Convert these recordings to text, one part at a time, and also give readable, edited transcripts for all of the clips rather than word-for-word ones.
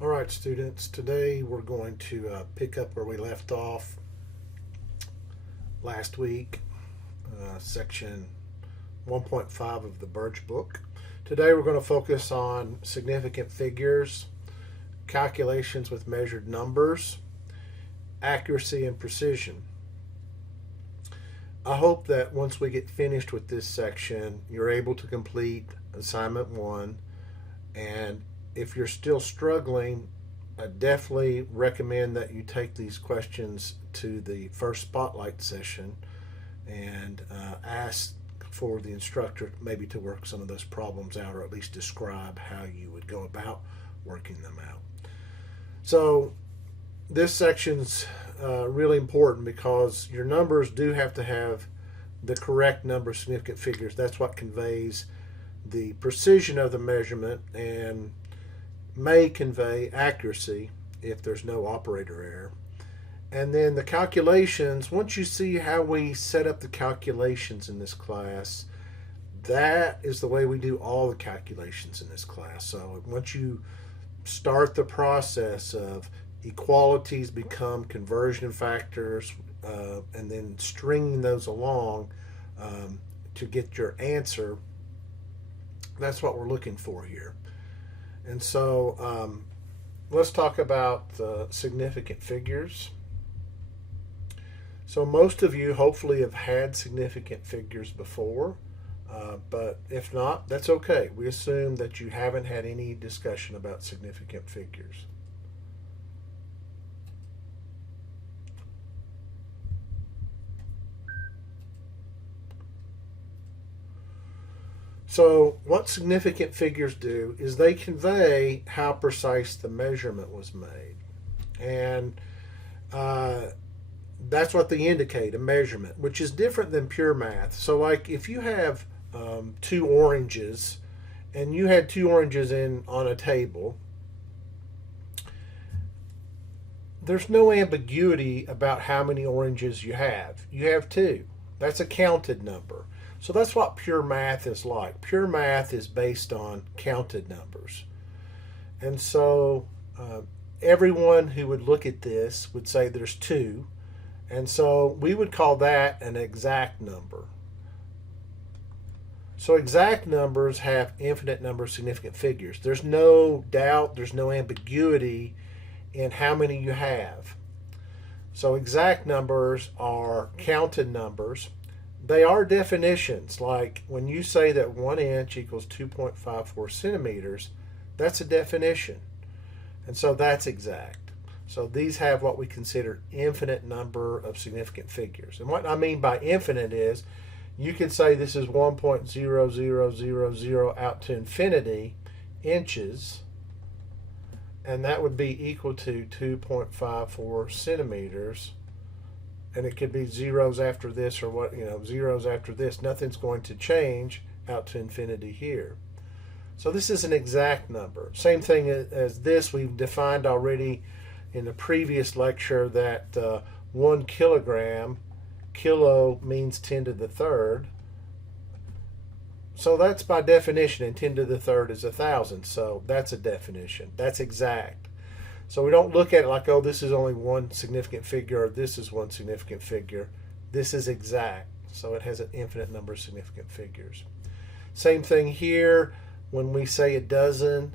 All right, students, today we're going to pick up where we left off last week, section 1.5 of the Birch book. Today we're going to focus on significant figures, calculations with measured numbers, accuracy and precision. I hope that once we get finished with this section, you're able to complete assignment 1, and if you're still struggling, I definitely recommend that you take these questions to the first spotlight session and ask for the instructor maybe to work some of those problems out, or at least describe how you would go about working them out. So this section's really important because your numbers do have to have the correct number of significant figures. That's what conveys the precision of the measurement and may convey accuracy if there's no operator error. And then the calculations, once you see how we set up the calculations in this class, that is the way we do all the calculations in this class. So once you start the process of equalities become conversion factors, and then stringing those along to get your answer, that's what we're looking for here. And so let's talk about the significant figures. So most of you hopefully have had significant figures before, but if not, that's okay. We assume that you haven't had any discussion about significant figures. So what significant figures do is they convey how precise the measurement was made. And that's what they indicate, a measurement, which is different than pure math. So like if you have 2 oranges and you had 2 oranges on a table, there's no ambiguity about how many oranges you have. You have 2. That's a counted number. So that's what pure math is like. Pure math is based on counted numbers. And so everyone who would look at this would say there's 2. And so we would call that an exact number. So exact numbers have infinite number of significant figures. There's no doubt, there's no ambiguity in how many you have. So exact numbers are counted numbers. They are definitions, like when you say that 1 inch equals 2.54 centimeters, that's a definition. And so that's exact. So these have what we consider infinite number of significant figures. And what I mean by infinite is you can say this is 1.0000 out to infinity inches, and that would be equal to 2.54 centimeters. And it could be zeros after this, or what, zeros after this. Nothing's going to change out to infinity here. So this is an exact number. Same thing as this. We've defined already in the previous lecture that 1 kilogram, kilo means 10 to the third. So that's by definition, and 10 to the third is 1,000. So that's a definition. That's exact. So we don't look at it like, oh, this is only one significant figure, or this is one significant figure. This is exact. So it has an infinite number of significant figures. Same thing here. When we say a dozen,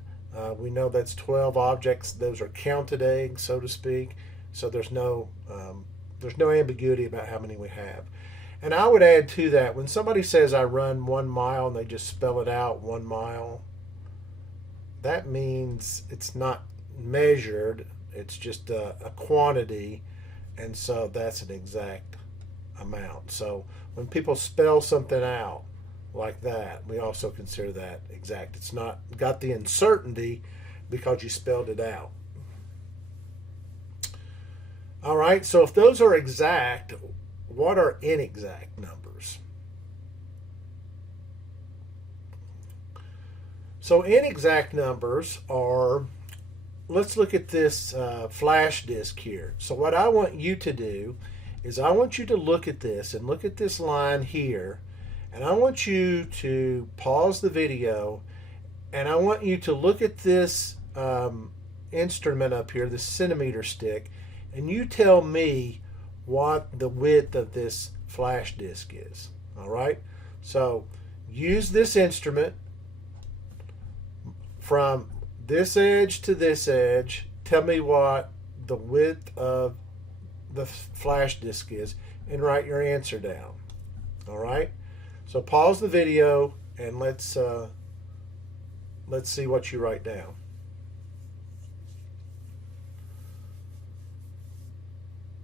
we know that's 12 objects. Those are counted eggs, so to speak. So there's no ambiguity about how many we have. And I would add to that, when somebody says I run 1 mile and they just spell it out, 1 mile, that means it's not measured, it's just a quantity, and so that's an exact amount. So when people spell something out like that, we also consider that exact. It's not got the uncertainty because you spelled it out. All right, so if those are exact, what are inexact numbers? So inexact numbers are, let's look at this flash disk here. So what I want you to do is I want you to look at this and look at this line here, and I want you to pause the video, and I want you to look at this instrument up here, the centimeter stick, and you tell me what the width of this flash disk is. All right? So use this instrument from this edge to this edge. Tell me what the width of the flash disk is and write your answer down. All right? So pause the video and let's see what you write down.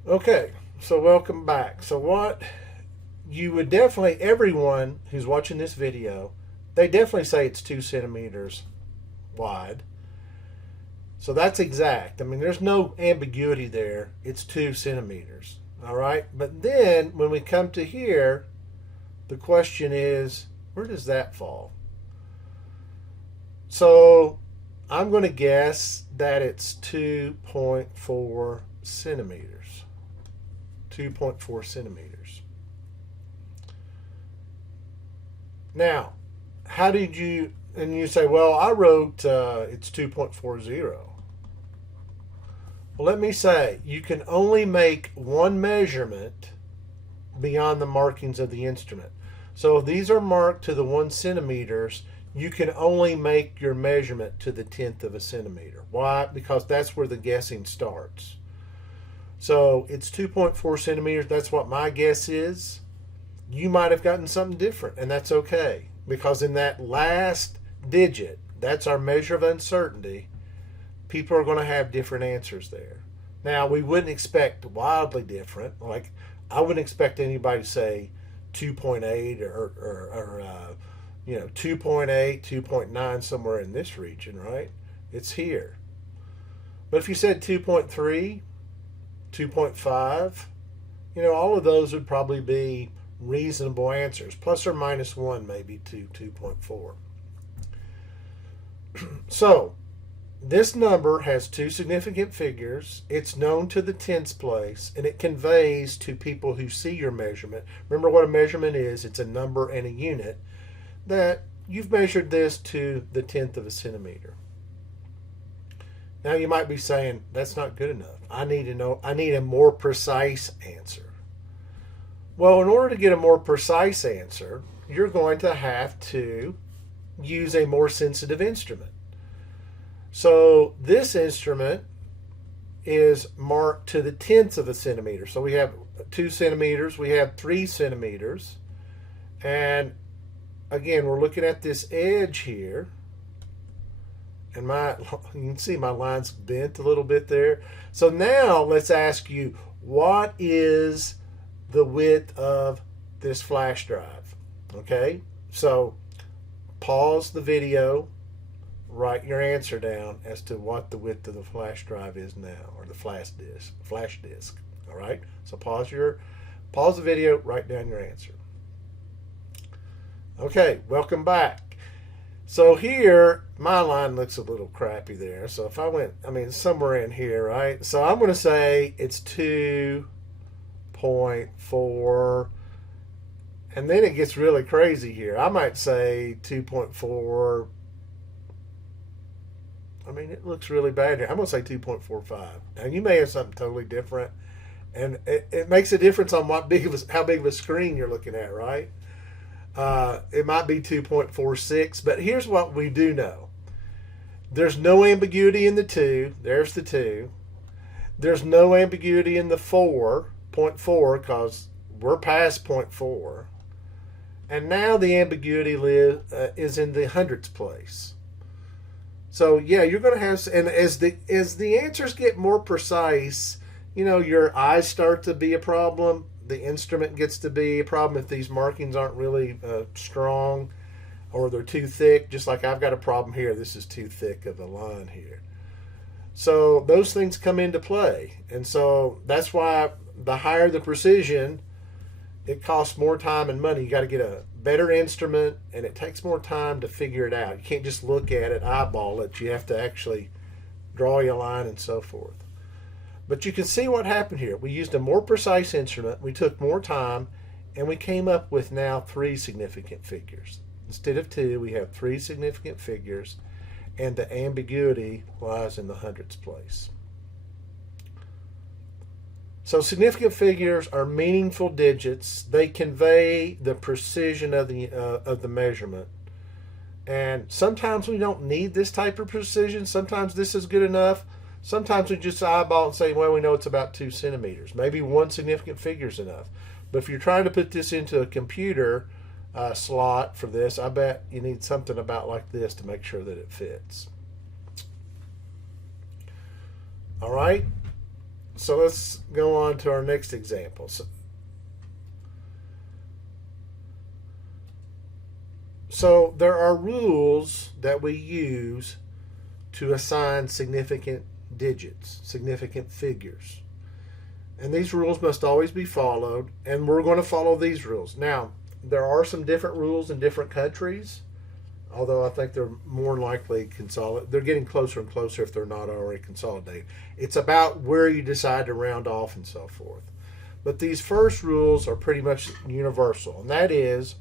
Okay, so welcome back. So what you would definitely, everyone who's watching this video, they definitely say it's 2 centimeters wide. So that's exact. I mean, there's no ambiguity there. It's 2 centimeters. All right? But then when we come to here, the question is, where does that fall? So I'm going to guess that it's 2.4 centimeters. 2.4 centimeters. Now, how did you, and you say, well, I wrote it's 2.40. Well, let me say, you can only make one measurement beyond the markings of the instrument. So if these are marked to the 1 centimeters, you can only make your measurement to the 1/10 of a centimeter. Why? Because that's where the guessing starts. So it's 2.4 centimeters. That's what my guess is. You might have gotten something different, and that's okay. Because in that last digit, that's our measure of uncertainty, people are going to have different answers there. Now, we wouldn't expect wildly different. Like, I wouldn't expect anybody to say 2.8 or 2.8, 2.9, somewhere in this region, right? It's here. But if you said 2.3, 2.5, all of those would probably be reasonable answers, plus or minus 1 maybe to 2.4. So this number has 2 significant figures. It's known to the tens place, and it conveys to people who see your measurement. Remember what a measurement is. It's a number and a unit, that you've measured this to the 1/10 of a centimeter. Now you might be saying, that's not good enough. I need a more precise answer. Well, in order to get a more precise answer, you're going to have to use a more sensitive instrument. So this instrument is marked to the 1/10 of a centimeter. So we have 2 centimeters, we have 3 centimeters, and again, we're looking at this edge here, and you can see my line's bent a little bit there. So now let's ask you, what is the width of this flash drive? Okay, so pause the video, write your answer down as to what the width of the flash drive is now, or the flash disk. All right, so pause the video, write down your answer. Okay, welcome back. So here, my line looks a little crappy there. So if I went, somewhere in here, right? So I'm going to say it's 2.4, and then it gets really crazy here. I might say 2.4. It looks really bad here. I'm going to say 2.45. And you may have something totally different, and it makes a difference on how big of a screen you're looking at, right? It might be 2.46, but here's what we do know. There's no ambiguity in the 2. There's the 2. There's no ambiguity in the 0.4, because we're past 0.4. And now the ambiguity is in the hundredths place. So yeah, you're going to have, and as the answers get more precise, your eyes start to be a problem. The instrument gets to be a problem if these markings aren't really strong, or they're too thick. Just like I've got a problem here. This is too thick of a line here. So those things come into play. And so that's why the higher the precision, it costs more time and money. You got to get a better instrument, and it takes more time to figure it out. You can't just look at it, eyeball it. You have to actually draw your line and so forth. But you can see what happened here. We used a more precise instrument, we took more time, and we came up with now 3 significant figures. Instead of 2, we have 3 significant figures, and the ambiguity lies in the hundredths place. So significant figures are meaningful digits. They convey the precision of the measurement. And sometimes we don't need this type of precision. Sometimes this is good enough. Sometimes we just eyeball and say, well, we know it's about 2 centimeters. Maybe one significant figure is enough. But if you're trying to put this into a computer slot for this, I bet you need something about like this to make sure that it fits. All right. So let's go on to our next example. So there are rules that we use to assign significant digits, significant figures. And these rules must always be followed, and we're going to follow these rules. Now, there are some different rules in different countries, although I think they're more likely consolidated. They're getting closer and closer if they're not already consolidated. It's about where you decide to round off and so forth. But these first rules are pretty much universal, and that is,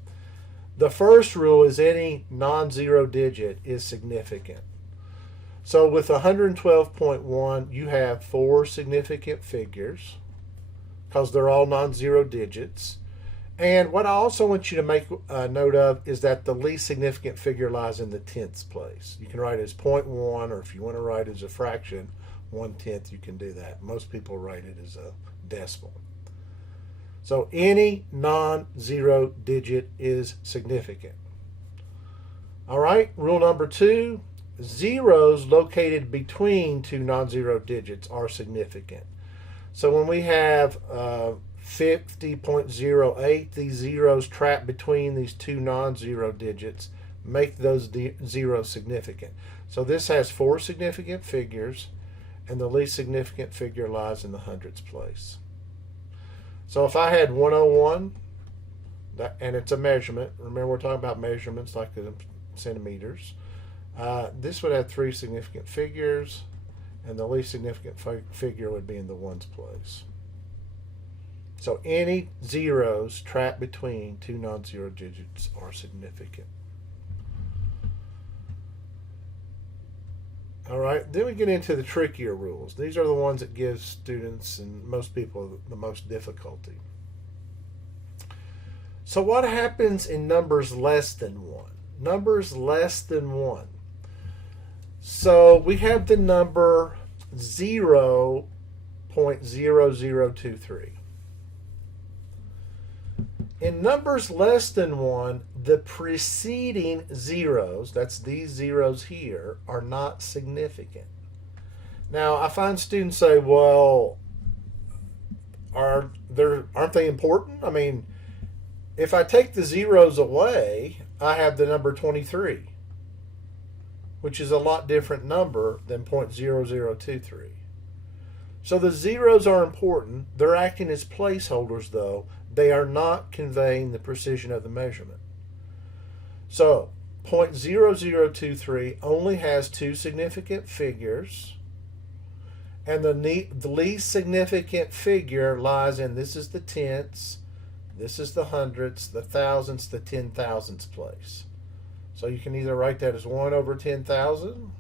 the first rule is any non-zero digit is significant. So with 112.1, you have 4 significant figures because they're all non-zero digits. And what I also want you to make a note of is that the least significant figure lies in the tenths place. You can write it as 0.1, or if you want to write it as a fraction, 1/10, you can do that. Most people write it as a decimal. So any non-zero digit is significant. All right, rule number 2, zeros located between 2 non-zero digits are significant. So when we have 50.08, these zeros trapped between these 2 non-zero digits make those zeros significant. So this has 4 significant figures, and the least significant figure lies in the hundredths place. So if I had 101, and it's a measurement, remember we're talking about measurements like in centimeters, this would have 3 significant figures, and the least significant figure would be in the ones place. So any zeros trapped between 2 non-zero digits are significant. All right, then we get into the trickier rules. These are the ones that give students and most people the most difficulty. So what happens in numbers less than 1? Numbers less than 1. So we have the number 0.0023. In numbers less than 1, the preceding zeros, that's these zeros here, are not significant. Now, I find students say, well, aren't they important? I mean, if I take the zeros away, I have the number 23, which is a lot different number than 0.0023. So the zeros are important. They're acting as placeholders, though. They are not conveying the precision of the measurement. So 0.0023 only has 2 significant figures, and the least significant figure lies in, this is the tenths, this is the hundredths, the thousandths, the 10,000ths place. So you can either write that as 1 over 10,000,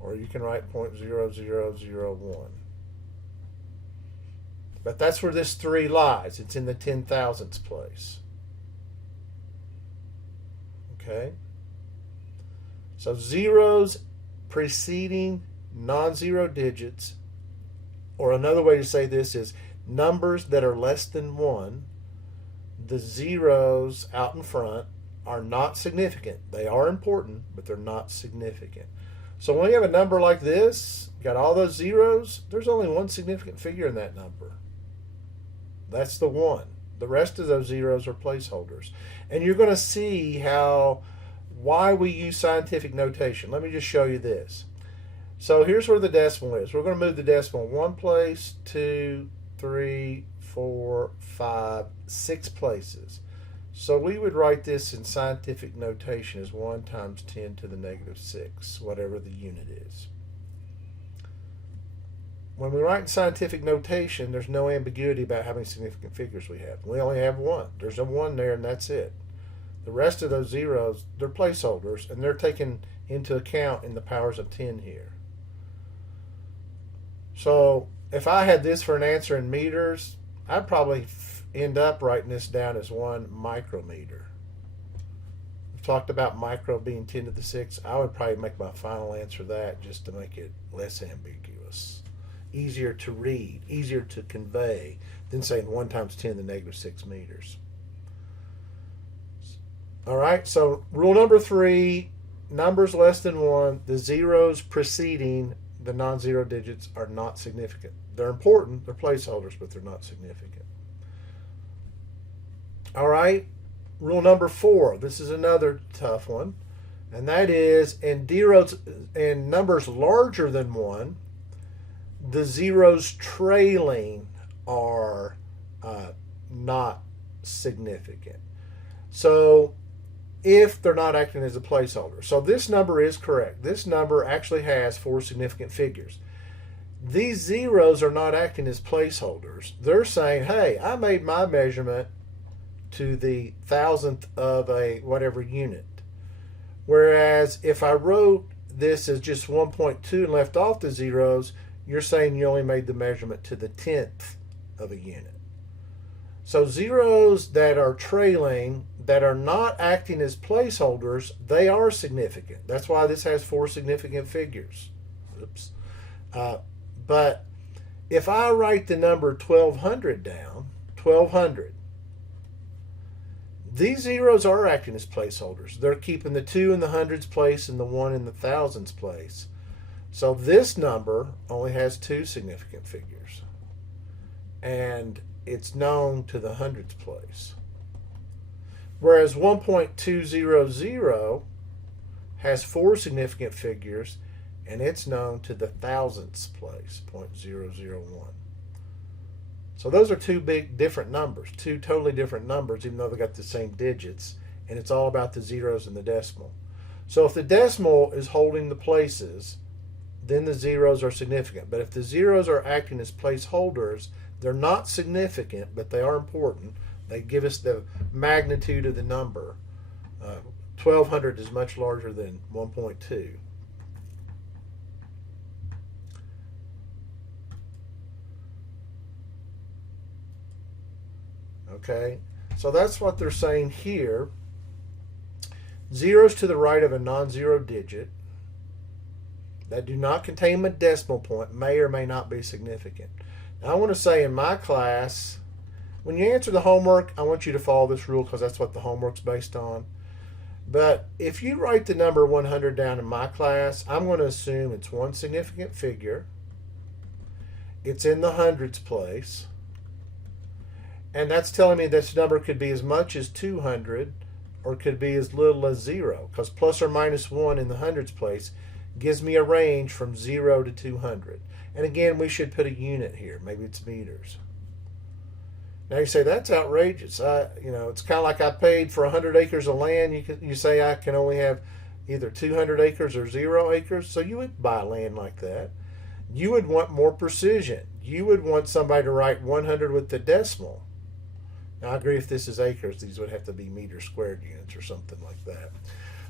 or you can write 0.0001. But that's where this 3 lies. It's in the 10,000ths place. Okay? So zeros preceding non-zero digits, or another way to say this is numbers that are less than 1, the zeros out in front are not significant. They are important, but they're not significant. So when you have a number like this, got all those zeros, there's only one significant figure in that number. That's the 1. The rest of those zeros are placeholders. And you're going to see why we use scientific notation. Let me just show you this. So here's where the decimal is. We're going to move the decimal 1 place, 2, 3, 4, 5, 6 places. So we would write this in scientific notation as 1 times 10 to the negative 6, whatever the unit is. When we write in scientific notation, there's no ambiguity about how many significant figures we have. We only have 1. There's a 1 there, and that's it. The rest of those zeros, they're placeholders, and they're taken into account in the powers of 10 here. So if I had this for an answer in meters, I'd probably end up writing this down as 1 micrometer. We've talked about micro being 10 to the 6. I would probably make my final answer that just to make it less ambiguous. Easier to read, easier to convey than saying 1 times 10 to the negative 6 meters. All right, so rule number 3, numbers less than 1, the zeros preceding the non-zero digits are not significant. They're important, they're placeholders, but they're not significant. All right, rule number 4, this is another tough one, and that is in numbers larger than 1, the zeros trailing are not significant. So if they're not acting as a placeholder. So this number is correct. This number actually has 4 significant figures. These zeros are not acting as placeholders. They're saying, hey, I made my measurement to the thousandth of a whatever unit. Whereas if I wrote this as just 1.2 and left off the zeros, you're saying you only made the measurement to the 10th of a unit. So zeros that are trailing, that are not acting as placeholders, they are significant. That's why this has 4 significant figures. Oops. But if I write the number 1200 down, 1200, these zeros are acting as placeholders. They're keeping the 2 in the hundreds place and the 1 in the thousands place. So this number only has 2 significant figures. And it's known to the hundreds place. Whereas 1.200 has 4 significant figures, and it's known to the thousandths place, 0.001. So those are 2 big different numbers, 2 totally different numbers, even though they got the same digits, and it's all about the zeros and the decimal. So if the decimal is holding the places, then the zeros are significant. But if the zeros are acting as placeholders, they're not significant, but they are important. They give us the magnitude of the number. 1200 is much larger than 1.2. Okay, so that's what they're saying here. Zeros to the right of a non-zero digit that do not contain a decimal point may or may not be significant. Now, I want to say in my class, when you answer the homework, I want you to follow this rule because that's what the homework's based on. But if you write the number 100 down in my class, I'm going to assume it's 1 significant figure. It's in the hundreds place. And that's telling me this number could be as much as 200 or could be as little as 0, because plus or minus 1 in the hundreds place gives me a range from 0 to 200. And again, we should put a unit here. Maybe it's meters. Now you say, that's outrageous. It's kind of like I paid for 100 acres of land. You say I can only have either 200 acres or 0 acres. So you would buy land like that. You would want more precision. You would want somebody to write 100 with the decimal. Now, I agree if this is acres, these would have to be meter squared units or something like that.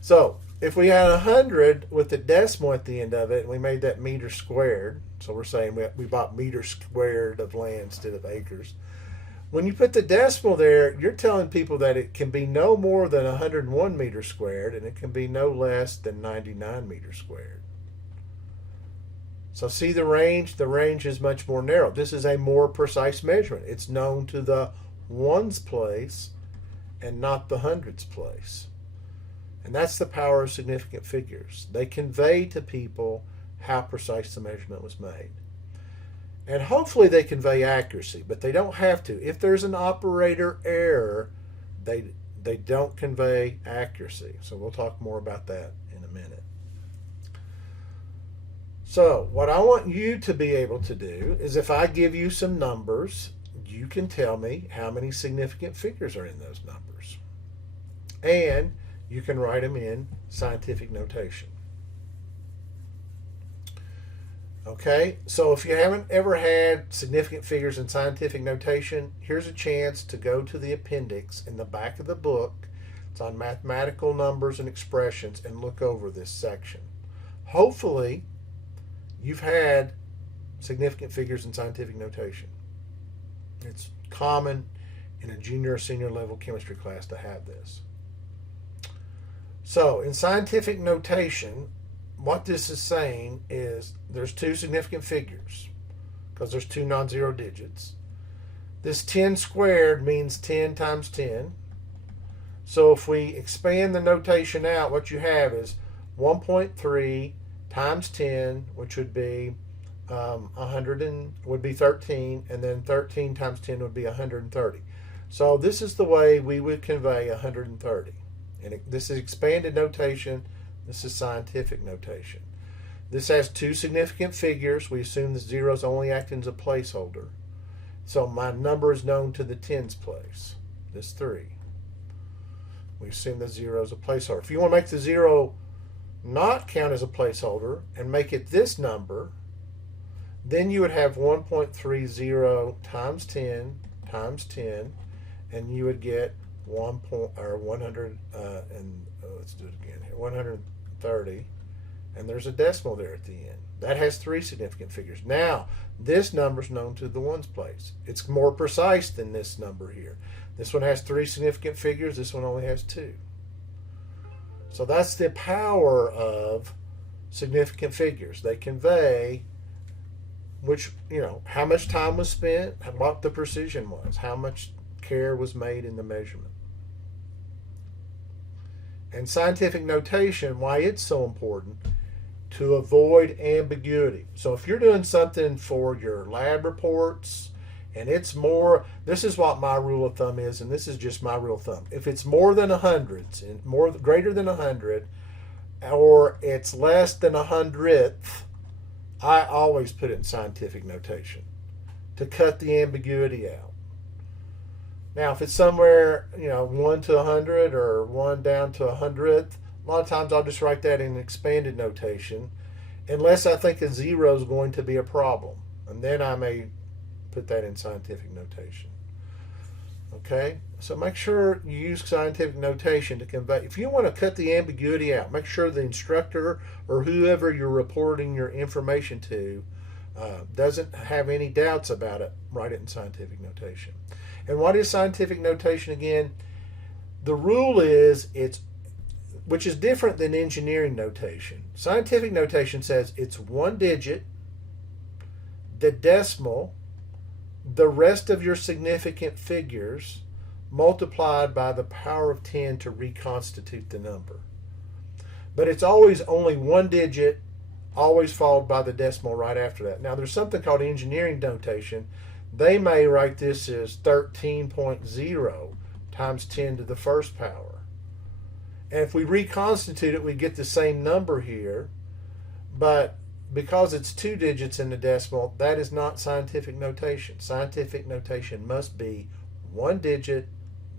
So if we had 100 with the decimal at the end of it, and we made that meter squared, so we're saying we bought meter squared of land instead of acres. When you put the decimal there, you're telling people that it can be no more than 101 meters squared, and it can be no less than 99 meters squared. So see the range? The range is much more narrow. This is a more precise measurement. It's known to the ones place and not the hundreds place. And that's the power of significant figures. They convey to people how precise the measurement was made. And hopefully they convey accuracy, but they don't have to. If there's an operator error, they don't convey accuracy. So we'll talk more about that in a minute. So what I want you to be able to do is, if I give you some numbers, you can tell me how many significant figures are in those numbers. And you can write them in scientific notation. Okay, so if you haven't ever had significant figures in scientific notation, here's a chance to go to the appendix in the back of the book. It's on mathematical numbers and expressions, and look over this section. Hopefully, you've had significant figures in scientific notation. It's common in a junior or senior level chemistry class to have this. So, in scientific notation, what this is saying is there's two significant figures because there's two non-zero digits. This 10 squared means 10 times 10. So if we expand the notation out, what you have is 1.3 times 10, which would be 13, and then 13 times 10 would be 130. So this is the way we would convey 130. And this is expanded notation. This is scientific notation. This has two significant figures. We assume the zeros only acting as a placeholder. So my number is known to the tens place, this 3. We assume the 0 is a placeholder. If you want to make the 0 not count as a placeholder and make it this number, then you would have 1.30 times 10 times 10, and you would get 100 let's do it again here, 130, and there's a decimal there at the end. That has 3 significant figures. Now, this number is known to the ones place. It's more precise than this number here. This one has 3 significant figures. This one only has 2. So that's the power of significant figures. They convey how much time was spent, what the precision was, how much care was made in the measurement. And scientific notation, why it's so important, to avoid ambiguity. So if you're doing something for your lab reports and it's more, this is what my rule of thumb is, and this is just my rule of thumb. If it's more than 100, greater than 100, or it's less than 100th, I always put it in scientific notation to cut the ambiguity out. Now, if it's somewhere, 1 to 100 or 1 down to 100th, a lot of times I'll just write that in expanded notation, unless I think a 0 is going to be a problem. And then I may put that in scientific notation. Okay? So make sure you use scientific notation to convey. If you want to cut the ambiguity out, make sure the instructor or whoever you're reporting your information to doesn't have any doubts about it. Write it in scientific notation. And what is scientific notation again? The rule is which is different than engineering notation. Scientific notation says it's 1 digit, the decimal, the rest of your significant figures multiplied by the power of 10 to reconstitute the number. But it's always only 1 digit, always followed by the decimal right after that. Now there's something called engineering notation. They may write this as 13.0 times 10 to the first power. And if we reconstitute it, we get the same number here, but because it's 2 digits in the decimal, that is not scientific notation. Scientific notation must be 1 digit,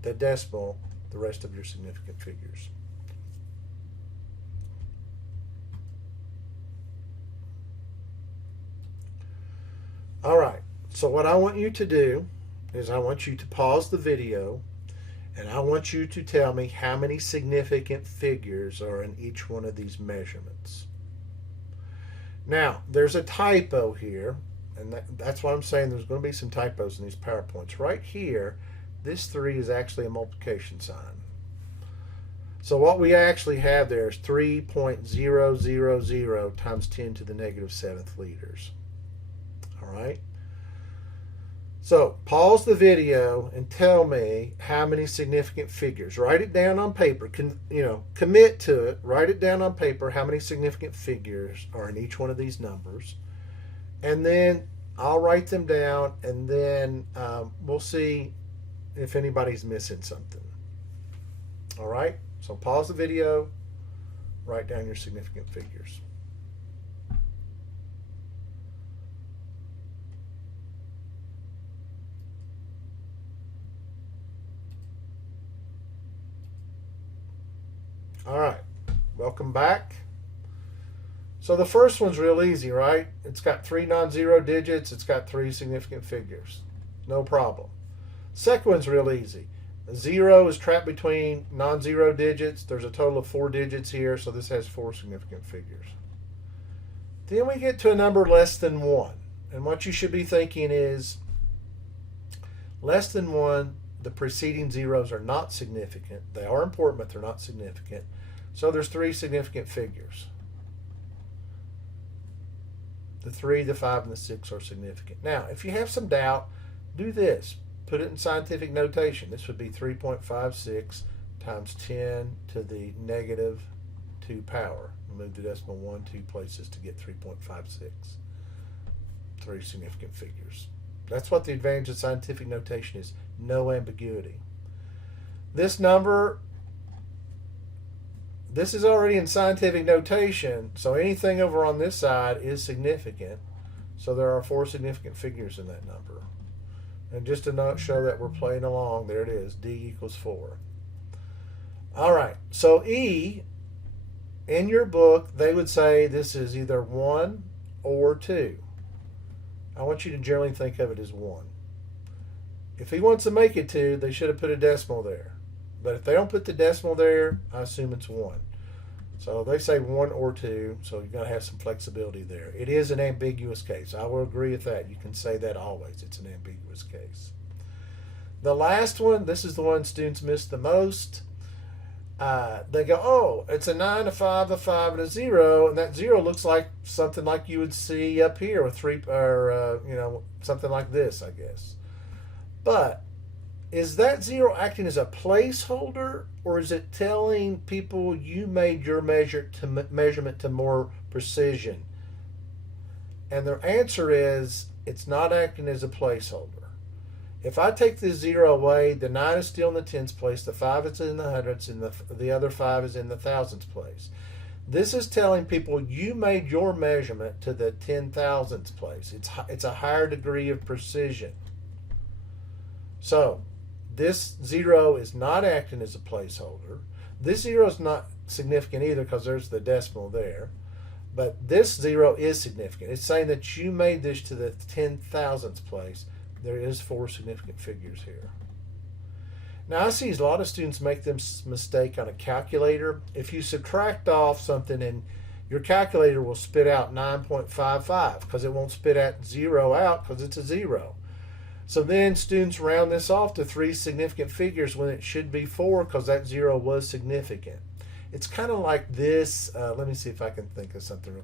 the decimal, the rest of your significant figures. All right, so what I want you to do is I want you to pause the video, and I want you to tell me how many significant figures are in each one of these measurements. Now, there's a typo here, and that's what I'm saying. There's going to be some typos in these PowerPoints. Right here, this 3 is actually a multiplication sign. So what we actually have there is 3.000 times 10 to the negative 7th liters. All right? So pause the video and tell me how many significant figures. Write it down on paper. Commit to it. Write it down on paper how many significant figures are in each one of these numbers. And then I'll write them down, and then we'll see if anybody's missing something. All right? So pause the video. Write down your significant figures. All right, welcome back. So the first one's real easy, right? It's got 3 non-zero digits. It's got 3 significant figures. No problem. Second one's real easy. 0 is trapped between non-zero digits. There's a total of 4 digits here, so this has 4 significant figures. Then we get to a number less than 1. And what you should be thinking is, less than 1, the preceding zeros are not significant. They are important, but they're not significant. So there's 3 significant figures. The 3, the 5, and the 6 are significant. Now, if you have some doubt, do this. Put it in scientific notation. This would be 3.56 times 10 to the negative 2 power. Move the decimal 1, 2 places to get 3.56. 3 significant figures. That's what the advantage of scientific notation is. No ambiguity. This number, this is already in scientific notation, so anything over on this side is significant. So there are 4 significant figures in that number. And just to show that we're playing along, there it is. D equals 4. All right. So E, in your book, they would say this is either 1 or 2. I want you to generally think of it as 1. If he wants to make it 2, they should have put a decimal there. But if they don't put the decimal there, I assume it's 1. So they say 1 or 2, so you're going to have some flexibility there. It is an ambiguous case. I will agree with that. You can say that always. It's an ambiguous case. The last one, this is the one students miss the most. They go, oh, it's a 9, a 5, a 5, and a 0, and that 0 looks like something like you would see up here with 3, or something like this, I guess. But is that 0 acting as a placeholder, or is it telling people you made your measurement to more precision? And their answer is it's not acting as a placeholder. If I take this 0 away, the 9 is still in the tens place, the 5 is in the hundredths, and the other 5 is in the thousandths place. This is telling people you made your measurement to the 10,000ths place. It's a higher degree of precision. So this 0 is not acting as a placeholder. This 0 is not significant either because there's the decimal there. But this 0 is significant. It's saying that you made this to the 10,000ths place. There is 4 significant figures here. Now I see a lot of students make this mistake on a calculator. If you subtract off something, and your calculator will spit out 9.55 because it won't spit at 0 out because it's a 0. So then students round this off to 3 significant figures when it should be 4 because that 0 was significant. It's kind of like this. Let me see if I can think of something.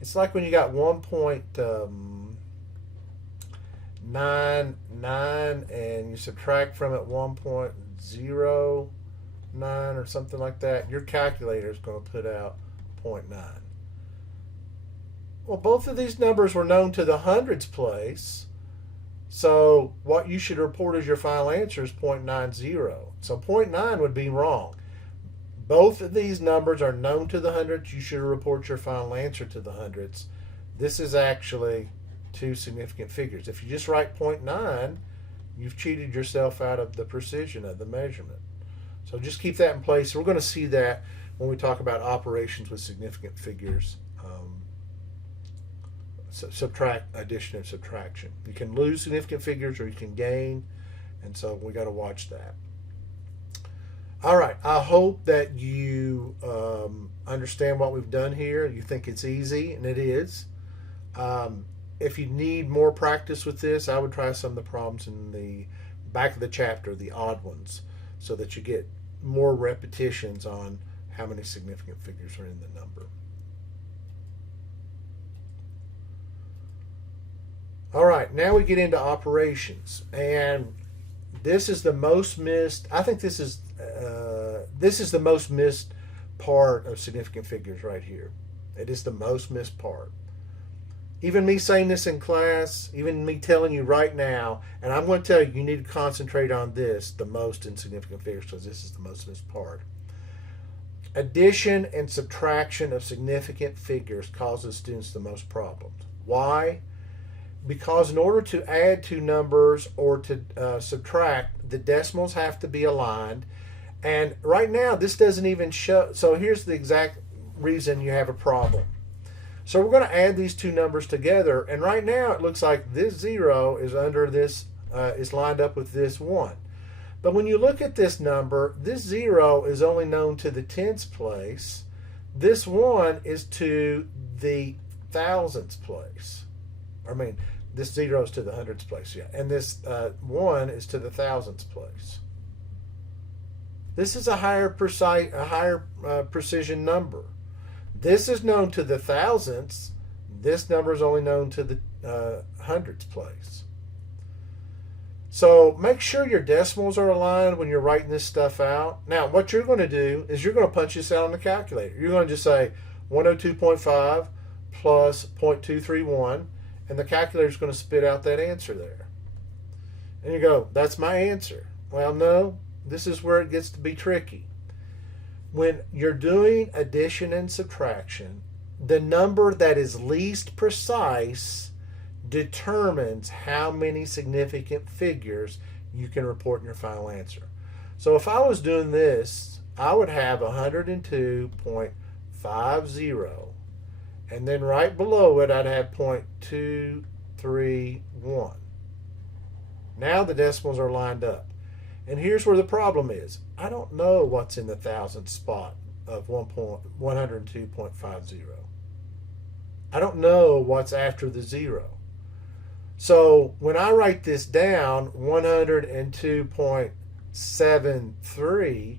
It's like when you got 1.99 and you subtract from it 1.09 or something like that. Your calculator is going to put out 0.9. Well, both of these numbers were known to the hundreds place. So what you should report as your final answer is 0.90. So 0.9 would be wrong. Both of these numbers are known to the hundreds. You should report your final answer to the hundreds. This is actually 2 significant figures. If you just write 0.9, you've cheated yourself out of the precision of the measurement. So just keep that in place. We're going to see that when we talk about operations with significant figures. Addition and subtraction. You can lose significant figures or you can gain, and so we got to watch that. All right, I hope that you understand what we've done here. You think it's easy, and it is. If you need more practice with this, I would try some of the problems in the back of the chapter, the odd ones, so that you get more repetitions on how many significant figures are in the number. All right, now we get into operations, and this is the most missed. I think this is the most missed part of significant figures right here. It is the most missed part. Even me saying this in class, even me telling you right now, and I'm going to tell you, you need to concentrate on this the most in significant figures because this is the most missed part. Addition and subtraction of significant figures causes students the most problems. Why? Because in order to add 2 numbers or to subtract, the decimals have to be aligned. And right now, this doesn't even show. So here's the exact reason you have a problem. So we're going to add these 2 numbers together. And right now, it looks like this 0 is under this, is lined up with this 1. But when you look at this number, this 0 is only known to the tens place. This 1 is to the thousandths place. This 0 is to the hundredths place, yeah. And this 1 is to the thousandths place. This is a higher precision number. This is known to the thousandths. This number is only known to the hundredths place. So make sure your decimals are aligned when you're writing this stuff out. Now, what you're going to do is you're going to punch this out on the calculator. You're going to just say 102.5 plus 0.231, and the calculator is going to spit out that answer there. And you go, that's my answer. Well, no, this is where it gets to be tricky. When you're doing addition and subtraction, the number that is least precise determines how many significant figures you can report in your final answer. So if I was doing this, I would have 102.50, and then right below it I'd have 0.231. Now the decimals are lined up. And here's where the problem is. I don't know what's in the thousandth spot of 102.50. I don't know what's after the 0. So when I write this down, 102.73,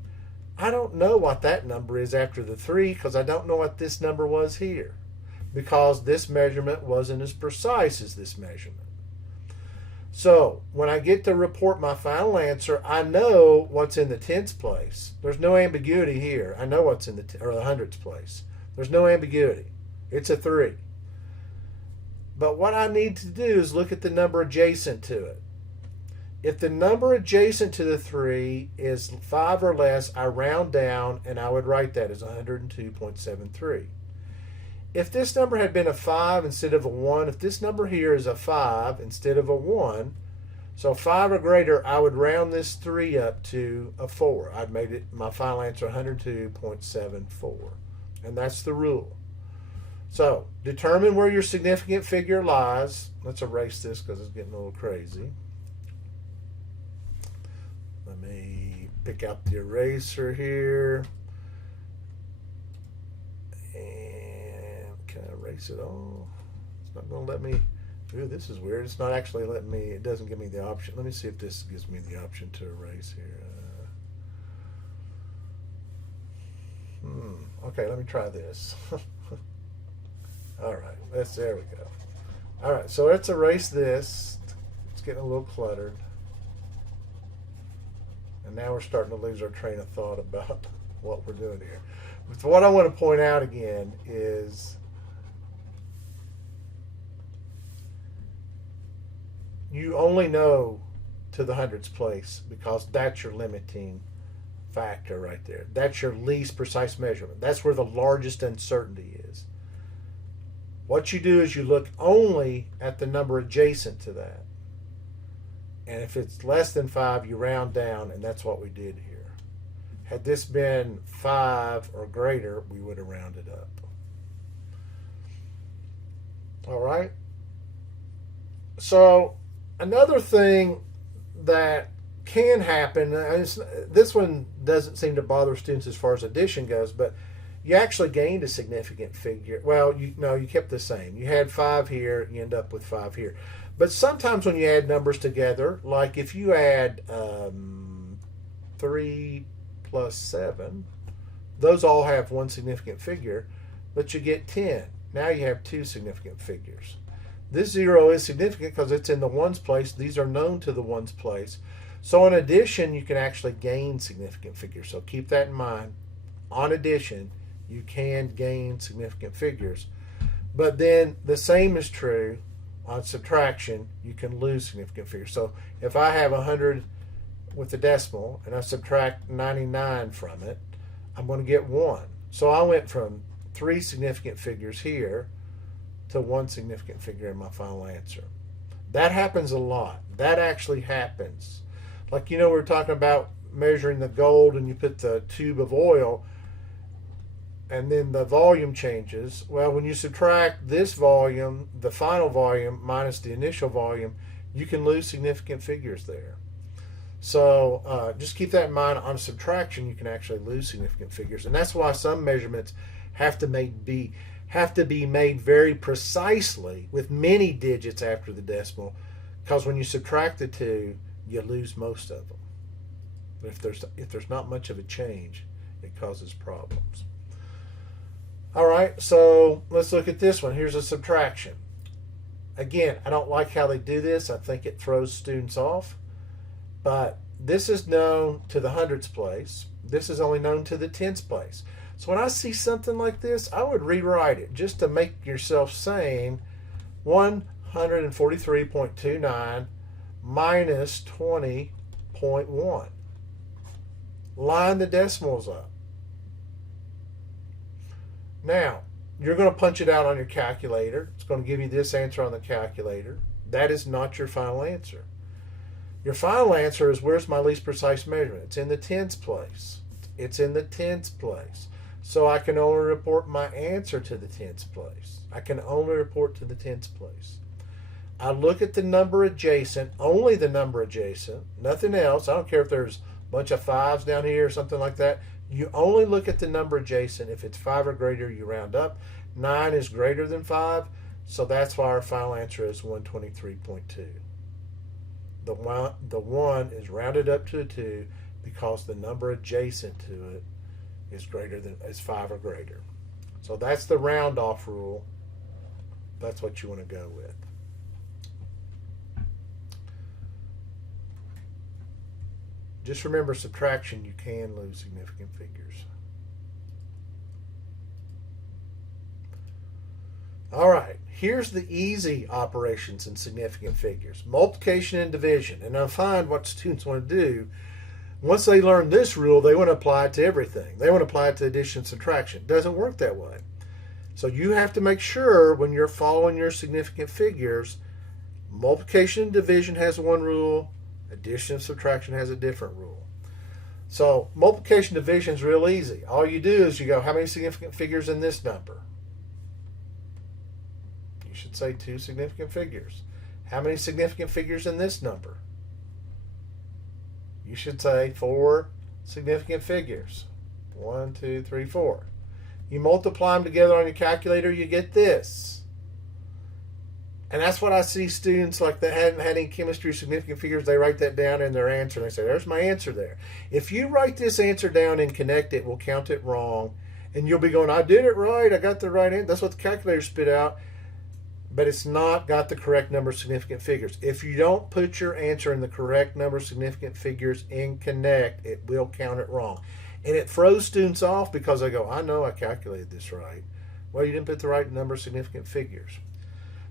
I don't know what that number is after the 3 because I don't know what this number was here, because this measurement wasn't as precise as this measurement. So when I get to report my final answer, I know what's in the tenths place. There's no ambiguity here. I know what's in the hundredths place. There's no ambiguity. It's a 3. But what I need to do is look at the number adjacent to it. If the number adjacent to the 3 is 5 or less, I round down and I would write that as 102.73. If this number had been a 5 instead of a 1, if this number here is a 5 instead of a 1, so 5 or greater, I would round this 3 up to a 4. I'd made it my final answer 102.74. And that's the rule. So, determine where your significant figure lies. Let's erase this because it's getting a little crazy. Let me pick out the eraser here. And can I erase it all? It's not going to let me. Ooh, this is weird. It's not actually letting me. It doesn't give me the option. Let me see if this gives me the option to erase here. Okay, let me try this. All right, there we go. All right, so let's erase this. It's getting a little cluttered. And now we're starting to lose our train of thought about what we're doing here. But what I want to point out again is you only know to the hundredths place because that's your limiting factor right there. That's your least precise measurement. That's where the largest uncertainty is. What you do is you look only at the number adjacent to that. And if it's less than 5, you round down, and that's what we did here. Had this been 5 or greater, we would have rounded up. All right? So, another thing that can happen, this one doesn't seem to bother students as far as addition goes, but you actually gained a significant figure. Well, you kept the same. You had 5 here, you end up with 5 here. But sometimes when you add numbers together, like if you add 3 plus 7, those all have one significant figure, but you get 10. Now you have 2 significant figures. This 0 is significant because it's in the ones place. These are known to the ones place. So in addition, you can actually gain significant figures. So keep that in mind. On addition, you can gain significant figures. But then the same is true on subtraction. You can lose significant figures. So if I have 100 with the decimal and I subtract 99 from it, I'm going to get 1. So I went from 3 significant figures here to 1 significant figure in my final answer. That happens a lot. That actually happens. Like, we were talking about measuring the gold and you put the tube of oil and then the volume changes. Well, when you subtract this volume, the final volume, minus the initial volume, you can lose significant figures there. So just keep that in mind. On subtraction, you can actually lose significant figures, and that's why some measurements have to be made very precisely with many digits after the decimal, because when you subtract the two, you lose most of them. But if there's not much of a change, it causes problems. All right, so let's look at this one. Here's a subtraction. Again, I don't like how they do this. I think it throws students off. But this is known to the hundredths place. This is only known to the tenths place. So when I see something like this, I would rewrite it just to make yourself sane. 143.29 minus 20.1. Line the decimals up. Now, you're going to punch it out on your calculator. It's going to give you this answer on the calculator. That is not your final answer. Your final answer is, where's my least precise measurement? It's in the tenths place. It's in the tenths place. So I can only report my answer to the tenths place. I can only report to the tenths place. I look at the number adjacent, only the number adjacent, nothing else. I don't care if there's a bunch of fives down here or something like that. You only look at the number adjacent. If it's 5 or greater, you round up. 9 is greater than 5, so that's why our final answer is 123.2. The 1 is rounded up to a 2 because the number adjacent to it is 5 or greater. So that's the round off rule. That's what you want to go with. Just remember, subtraction, you can lose significant figures. All right, here's the easy operations in significant figures. Multiplication and division. And I find what students want to do, once they learn this rule, they want to apply it to everything. They want to apply it to addition and subtraction. It doesn't work that way. So you have to make sure when you're following your significant figures, multiplication and division has one rule, addition and subtraction has a different rule. So multiplication and division is real easy. All you do is you go, how many significant figures in this number? You should say 2 significant figures. How many significant figures in this number? You should say 4 significant figures. 1, 2, 3, 4. You multiply them together on your calculator, you get this. And that's what I see students, like they hadn't had any chemistry significant figures, they write that down in their answer and they say, there's my answer there. If you write this answer down and connect it, we'll count it wrong. And you'll be going, I did it right, I got the right answer. That's what the calculator spit out. But it's not got the correct number of significant figures. If you don't put your answer in the correct number of significant figures in connect, it will count it wrong. And it throws students off because they go, I know I calculated this right. Well, you didn't put the right number of significant figures.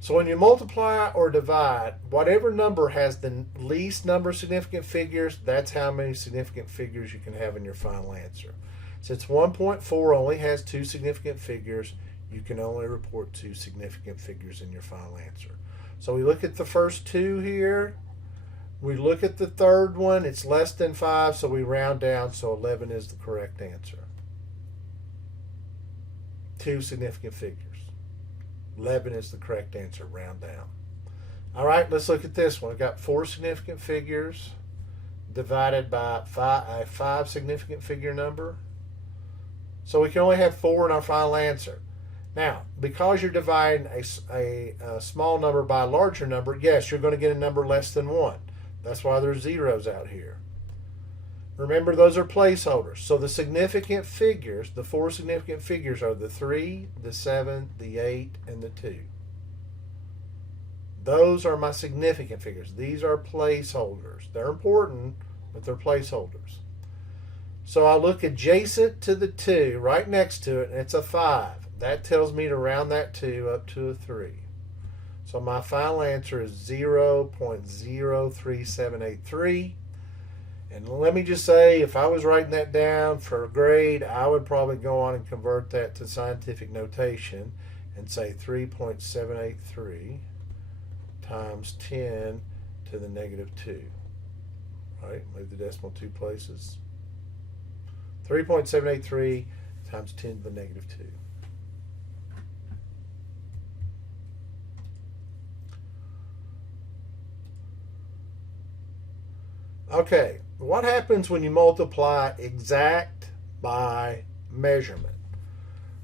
So when you multiply or divide, whatever number has the least number of significant figures, that's how many significant figures you can have in your final answer. Since 1.4 only has 2 significant figures, you can only report 2 significant figures in your final answer. So we look at the first 2 here. We look at the third one. It's less than 5, so we round down, so 11 is the correct answer. 2 significant figures. 11 is the correct answer, round down. All right, let's look at this one. I've got 4 significant figures divided by a 5 significant figure number. So we can only have 4 in our final answer. Now, because you're dividing a small number by a larger number, yes, you're going to get a number less than 1. That's why there's zeros out here. Remember, those are placeholders. So the significant figures, the 4 significant figures are the 3, the 7, the 8, and the 2. Those are my significant figures. These are placeholders. They're important, but they're placeholders. So I look adjacent to the 2, right next to it, and it's a 5. That tells me to round that 2 up to a 3. So my final answer is 0.03783. And let me just say, if I was writing that down for a grade, I would probably go on and convert that to scientific notation and say 3.783 times 10 to the negative 2. Right? Move the decimal 2 places. 3.783 times 10 to the negative 2. Okay, what happens when you multiply exact by measurement?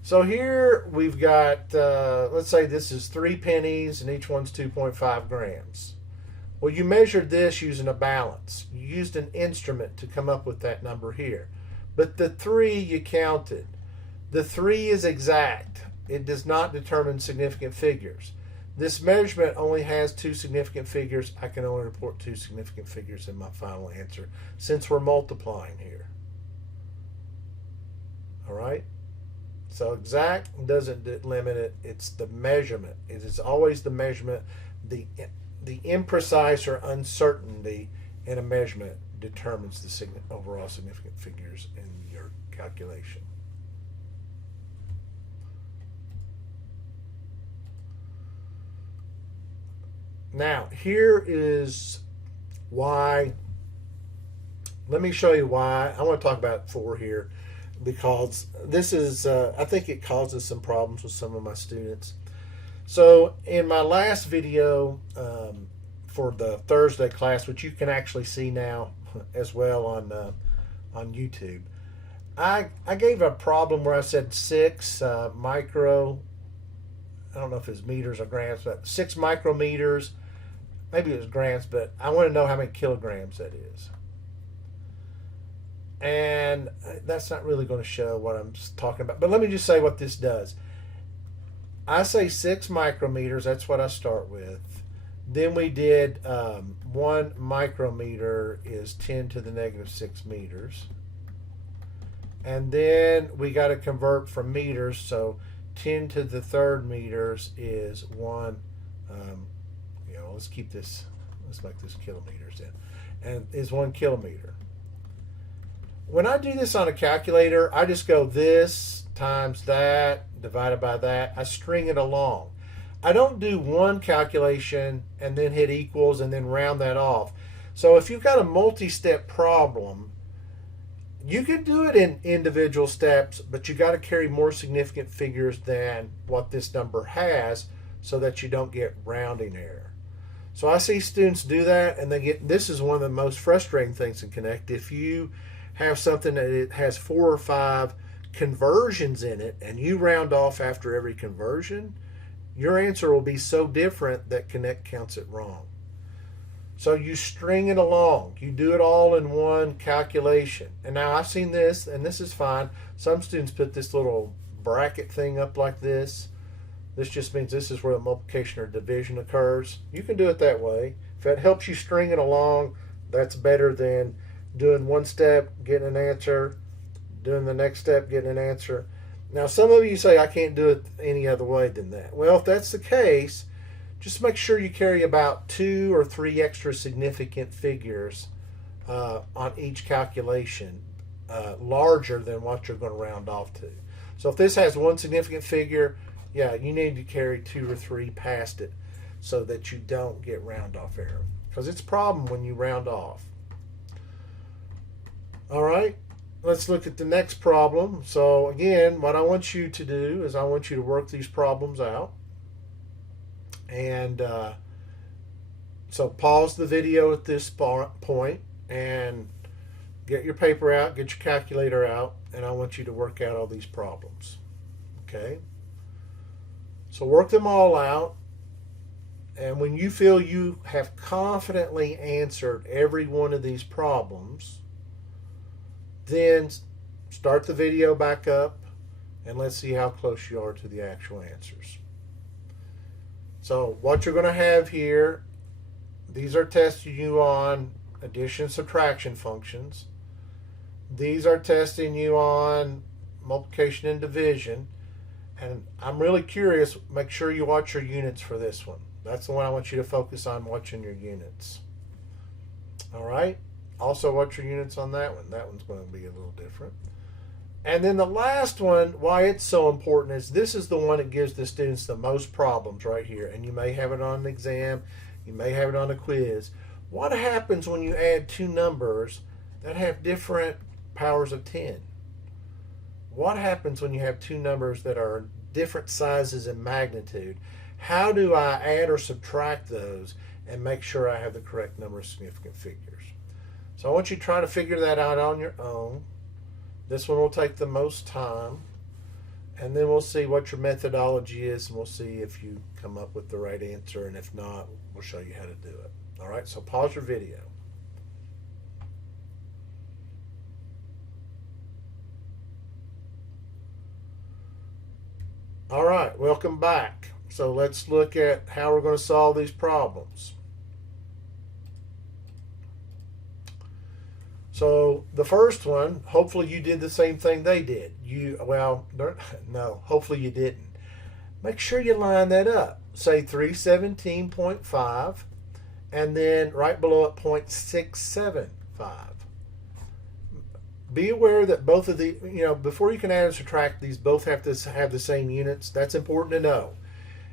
So here we've got, let's say this is 3 pennies and each one's 2.5 grams. Well, you measured this using a balance. You used an instrument to come up with that number here. But the 3 you counted. The 3 is exact. It does not determine significant figures. This measurement only has 2 significant figures. I can only report 2 significant figures in my final answer since we're multiplying here. All right? So exact doesn't limit it. It's the measurement. It is always the measurement. The imprecise or uncertainty in a measurement determines the overall significant figures in your calculation. Now, here is why. Let me show you why. I want to talk about 4 here because this is, I think it causes some problems with some of my students. So in my last video for the Thursday class, which you can actually see now as well on YouTube, I gave a problem where I said 6 micro, I don't know if it's meters or grams, but 6 micrometers, maybe it was grams, but I want to know how many kilograms that is. And that's not really going to show what I'm talking about. But let me just say what this does. I say 6 micrometers, that's what I start with. Then we did 1 micrometer is 10 to the negative 6 meters. And then we got to convert from meters, so 10 to the 3rd meters is 1, let's keep this, let's make this kilometers then, and is 1 kilometer. When I do this on a calculator, I just go this times that divided by that. I string it along. I don't do one calculation and then hit equals and then round that off. So if you've got a multi-step problem, you can do it in individual steps, but you got to carry more significant figures than what this number has so that you don't get rounding error. So I see students do that and they get, this is one of the most frustrating things in Connect. If you have something that it has 4 or 5 conversions in it and you round off after every conversion, your answer will be so different that Connect counts it wrong. So you string it along. You do it all in one calculation. And now I've seen this, and this is fine. Some students put this little bracket thing up like this. This just means this is where the multiplication or division occurs. You can do it that way. If it helps you string it along, that's better than doing one step, getting an answer, doing the next step, getting an answer. Now, some of you say, I can't do it any other way than that. Well, if that's the case, just make sure you carry about 2 or 3 extra significant figures on each calculation, larger than what you're going to round off to. So if this has 1 significant figure, yeah, you need to carry 2 or 3 past it so that you don't get round off error, because it's a problem when you round off. All right, let's look at the next problem. So again, what I want you to do is I want you to work these problems out. And so pause the video at this point and get your paper out, get your calculator out, and I want you to work out all these problems. Okay? So work them all out. And when you feel you have confidently answered every one of these problems, then start the video back up and let's see how close you are to the actual answers. So what you're going to have here, these are testing you on addition and subtraction functions. These are testing you on multiplication and division. And I'm really curious, make sure you watch your units for this one. That's the one I want you to focus on, watching your units. All right? Also watch your units on that one. That one's going to be a little different. And then the last one, why it's so important, is this is the one that gives the students the most problems right here. And you may have it on an exam. You may have it on a quiz. What happens when you add 2 numbers that have different powers of 10? What happens when you have 2 numbers that are different sizes and magnitude? How do I add or subtract those and make sure I have the correct number of significant figures? So I want you to try to figure that out on your own. This one will take the most time. And then we'll see what your methodology is, and we'll see if you come up with the right answer. And if not, we'll show you how to do it. All right, so pause your video. All right, welcome back. So let's look at how we're going to solve these problems. So the first one, hopefully you did the same thing they did. No, hopefully you didn't. Make sure you line that up. Say 317.5, and then right below it 0.675. Be aware that both of the, before you can add or subtract, these both have to have the same units. That's important to know.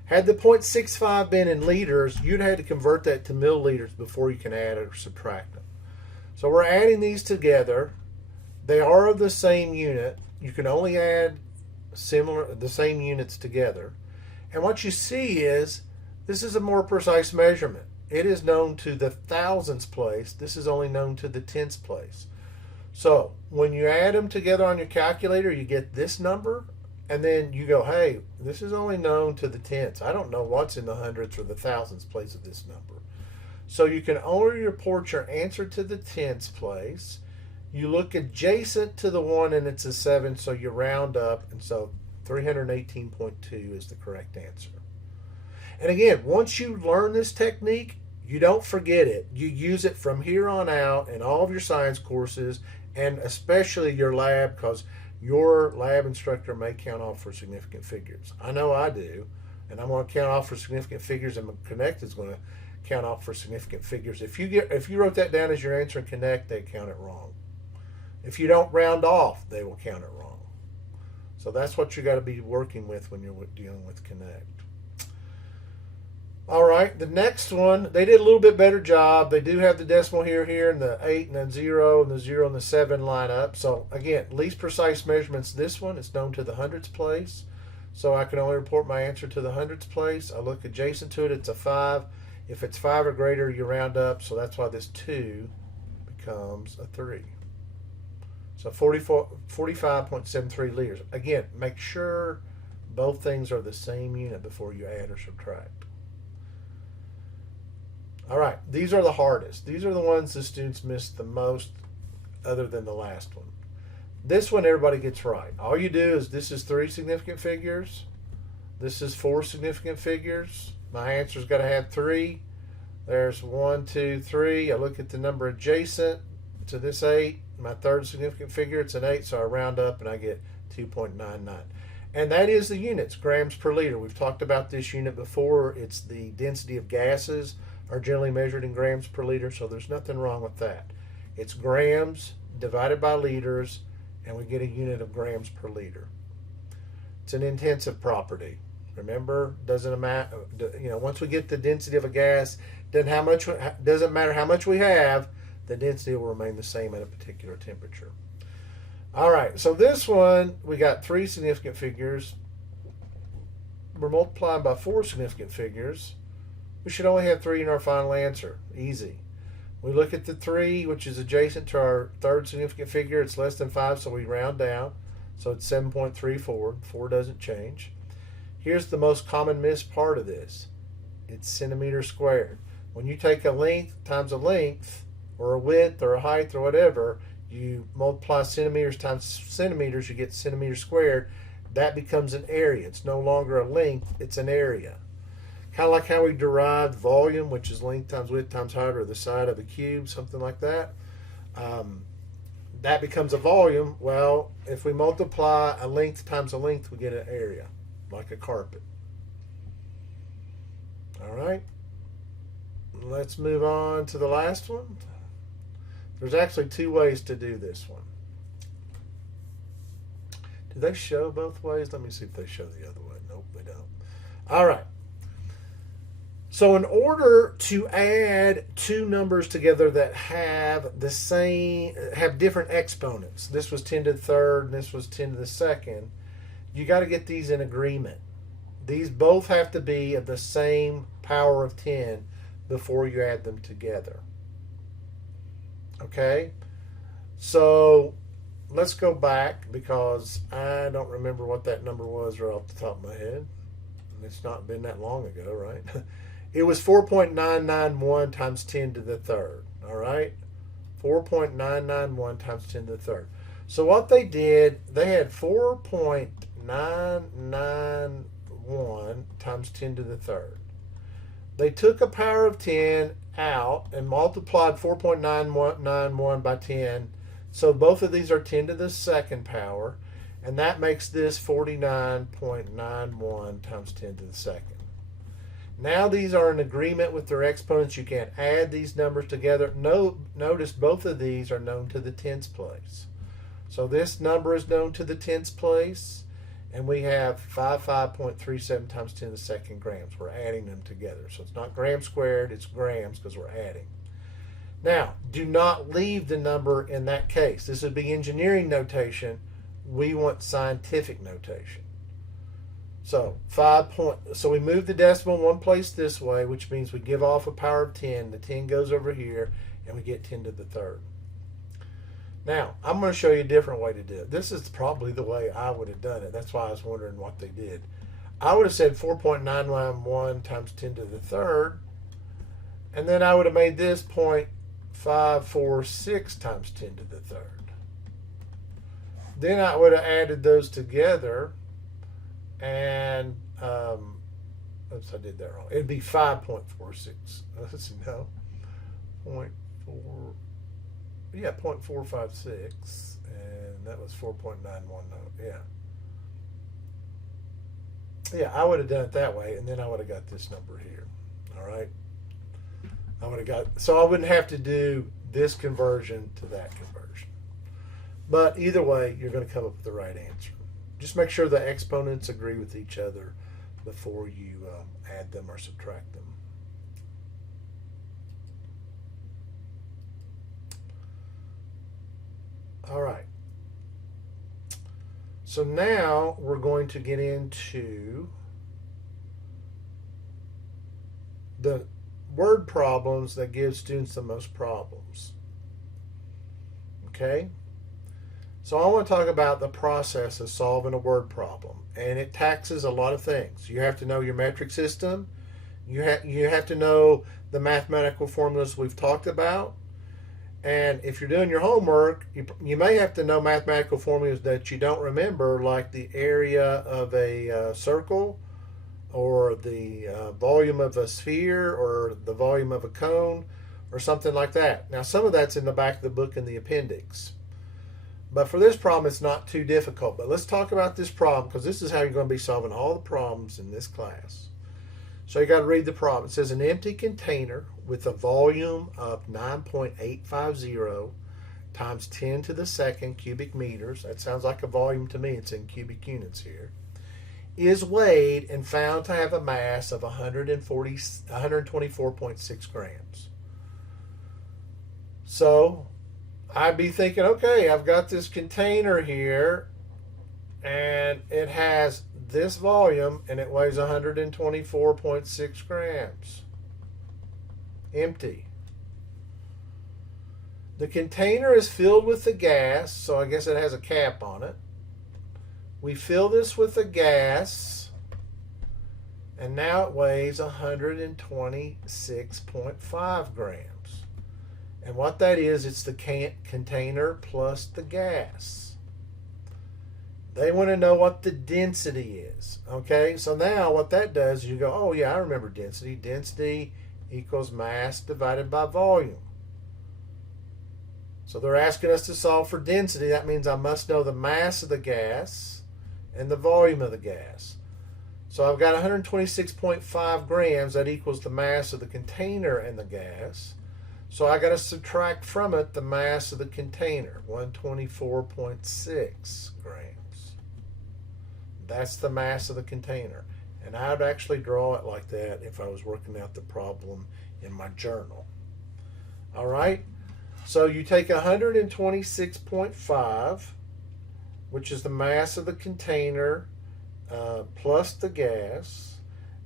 Had the 0.65 been in liters, you'd have to convert that to milliliters before you can add or subtract them. So we're adding these together. They are of the same unit. You can only add the same units together. And what you see is this is a more precise measurement. It is known to the thousandths place. This is only known to the tenths place. So when you add them together on your calculator, you get this number, and then you go, hey, this is only known to the tenths. I don't know what's in the hundredths or the thousandths place of this number. So you can only report your answer to the tenths place. You look adjacent to the 1 and it's a 7, so you round up, and so 318.2 is the correct answer. And again, once you learn this technique, you don't forget it. You use it from here on out in all of your science courses, and especially your lab, because your lab instructor may count off for significant figures. I know I do, and I'm going to count off for significant figures, and Connect is going to count off for significant figures. If you wrote that down as your answer in Connect, they count it wrong. If you don't round off, they will count it wrong. So that's what you got to be working with when you're dealing with Connect. All right, the next one, they did a little bit better job. They do have the decimal here, and the 8 and the 0 and the 0 and the 7 line up. So again, least precise measurements, this one, it's known to the hundredths place. So I can only report my answer to the hundredths place. I look adjacent to it, it's a 5. If it's 5 or greater, you round up, so that's why this 2 becomes a 3. So 45.73 liters. Again, make sure both things are the same unit before you add or subtract. All right, these are the hardest. These are the ones the students miss the most, other than the last one. This one everybody gets right. All you do is, this is 3 significant figures. This is 4 significant figures. My answer's got to have 3. There's 1, 2, 3. I look at the number adjacent to this 8. My third significant figure, it's an 8, so I round up and I get 2.99. And that is the units, grams per liter. We've talked about this unit before. It's the density of gases are generally measured in grams per liter, so there's nothing wrong with that. It's grams divided by liters, and we get a unit of grams per liter. It's an intensive property. Remember, doesn't matter. Once we get the density of a gas, doesn't matter how much we have, the density will remain the same at a particular temperature. All right, so this one, we got 3 significant figures. We're multiplying by 4 significant figures. We should only have 3 in our final answer. Easy. We look at the 3, which is adjacent to our third significant figure. It's less than 5, so we round down. So it's 7.34. 4 doesn't change. Here's the most common missed part of this. It's centimeters squared. When you take a length times a length, or a width, or a height, or whatever, you multiply centimeters times centimeters, you get centimeters squared. That becomes an area. It's no longer a length, it's an area. Kind of like how we derived volume, which is length times width times height, or the side of a cube, something like that. That becomes a volume. Well, if we multiply a length times a length, we get an area, like a carpet. All right. Let's move on to the last one. There's actually 2 ways to do this one. Do they show both ways? Let me see if they show the other way. Nope, they don't. All right. So in order to add 2 numbers together that have different exponents, this was 10 to the third and this was 10 to the second, you got to get these in agreement. These both have to be of the same power of 10 before you add them together. Okay, so let's go back because I don't remember what that number was right off the top of my head. It's not been that long ago, right? It was 4.991 times 10 to the third. All right, 4.991 times 10 to the third. So what they did, they had 4.991 times 10 to the third. They took a power of 10 out and multiplied 4.991 by 10. So both of these are 10 to the second power, and that makes this 49.91 times 10 to the second. Now these are in agreement with their exponents. You can't add these numbers together. Notice both of these are known to the tens place. So this number is known to the tens place, and we have 55.37 times 10 to the second grams. We're adding them together. So it's not grams squared, it's grams because we're adding. Now, do not leave the number in that case. This would be engineering notation. We want scientific notation. So so we move the decimal one place this way, which means we give off a power of 10. The 10 goes over here, and we get 10 to the third. Now, I'm going to show you a different way to do it. This is probably the way I would have done it. That's why I was wondering what they did. I would have said 4.991 times 10 to the third, and then I would have made this 0.546 times 10 to the third. Then I would have added those together, and oops, I did that wrong. It'd be 5.46. Let's see, no, 0.456, and that was 4.919. Yeah, I would have done it that way, and then I would have got this number here. All right, so I wouldn't have to do this conversion to that conversion. But either way, you're going to come up with the right answer. Just make sure the exponents agree with each other before you add them or subtract them. All right. So now we're going to get into the word problems that give students the most problems. Okay? So I want to talk about the process of solving a word problem, and it taxes a lot of things. You have to know your metric system. You have to know the mathematical formulas we've talked about. And if you're doing your homework, you may have to know mathematical formulas that you don't remember, like the area of a circle, or the volume of a sphere, or the volume of a cone, or something like that. Now, some of that's in the back of the book in the appendix. But for this problem, it's not too difficult. But let's talk about this problem, because this is how you're going to be solving all the problems in this class. So you got to read the problem. It says an empty container with a volume of 9.850 times 10 to the second cubic meters. That sounds like a volume to me. It's in cubic units here. Is weighed and found to have a mass of 124.6 grams. So I'd be thinking, okay, I've got this container here, and it has this volume, and it weighs 124.6 grams. Empty. The container is filled with the gas, so I guess it has a cap on it. We fill this with the gas, and now it weighs 126.5 grams. And what that is, it's the container plus the gas. They want to know what the density is. Okay, so now what that does is you go, oh yeah, I remember density. Density equals mass divided by volume. So they're asking us to solve for density. That means I must know the mass of the gas and the volume of the gas. So I've got 126.5 grams. That equals the mass of the container and the gas. So I got to subtract from it the mass of the container, 124.6 grams. That's the mass of the container. And I would actually draw it like that if I was working out the problem in my journal. All right? So you take 126.5, which is the mass of the container plus the gas,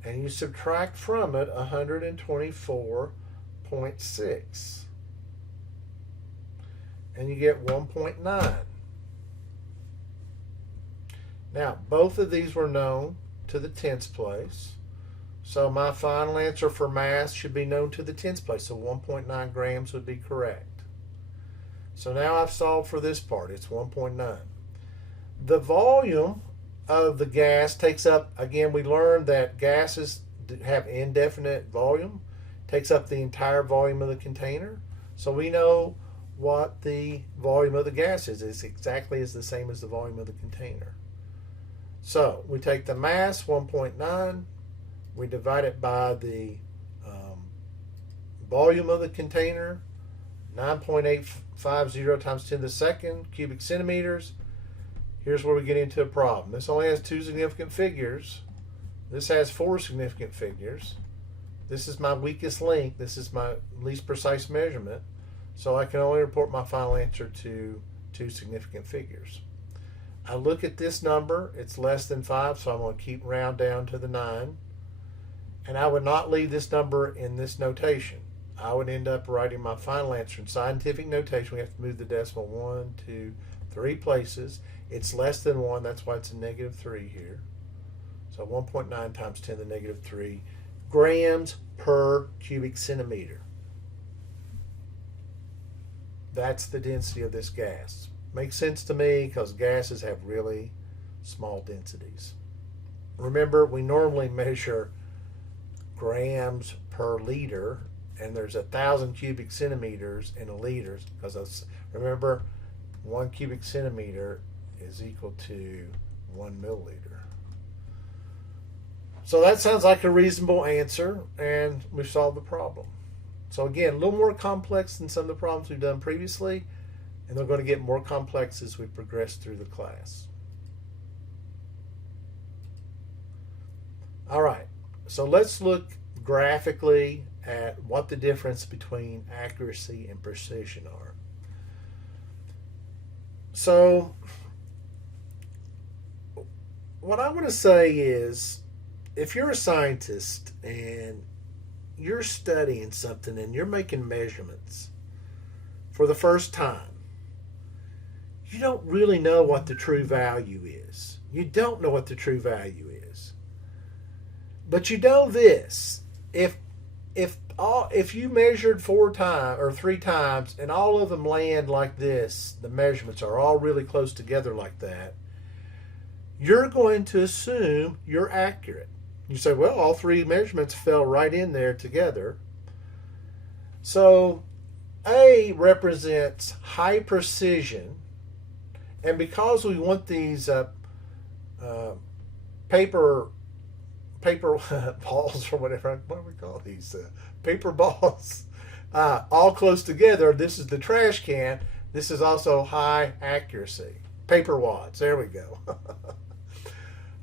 and you subtract from it 124.6. and you get 1.9. Now, both of these were known to the tens place. So my final answer for mass should be known to the tens place. So 1.9 grams would be correct. So now I've solved for this part. It's 1.9. The volume of the gas takes up, again, we learned that gases have indefinite volume, takes up the entire volume of the container. So we know what the volume of the gas is. It's exactly the same as the volume of the container. So we take the mass, 1.9, we divide it by the volume of the container, 9.850 times 10 to the second cubic centimeters. Here's where we get into a problem. This only has 2 significant figures. This has 4 significant figures. This is my weakest link. This is my least precise measurement. So I can only report my final answer to 2 significant figures. I look at this number. It's less than 5, so I'm going to keep round down to the 9. And I would not leave this number in this notation. I would end up writing my final answer in scientific notation. We have to move the decimal 1, 2, 3 places. It's less than 1. That's why it's a -3 here. So 1.9 times 10 to the -3 grams per cubic centimeter. That's the density of this gas. Makes sense to me because gases have really small densities. Remember, we normally measure grams per liter, and there's 1,000 cubic centimeters in a liter, because remember, 1 cubic centimeter is equal to 1 milliliter. So that sounds like a reasonable answer, and we've solved the problem. So again, a little more complex than some of the problems we've done previously, and they're going to get more complex as we progress through the class. All right, so let's look graphically at what the difference between accuracy and precision are. So what I want to say is, if you're a scientist and you're studying something and you're making measurements for the first time, you don't really know what the true value is. You don't know what the true value is. But you know this: if you measured 4 times or 3 times and all of them land like this, the measurements are all really close together like that, you're going to assume you're accurate. You say, well, all 3 measurements fell right in there together. So A represents high precision, and because we want these paper balls or whatever, what do we call these? Paper balls, all close together. This is the trash can. This is also high accuracy. Paper wads, there we go.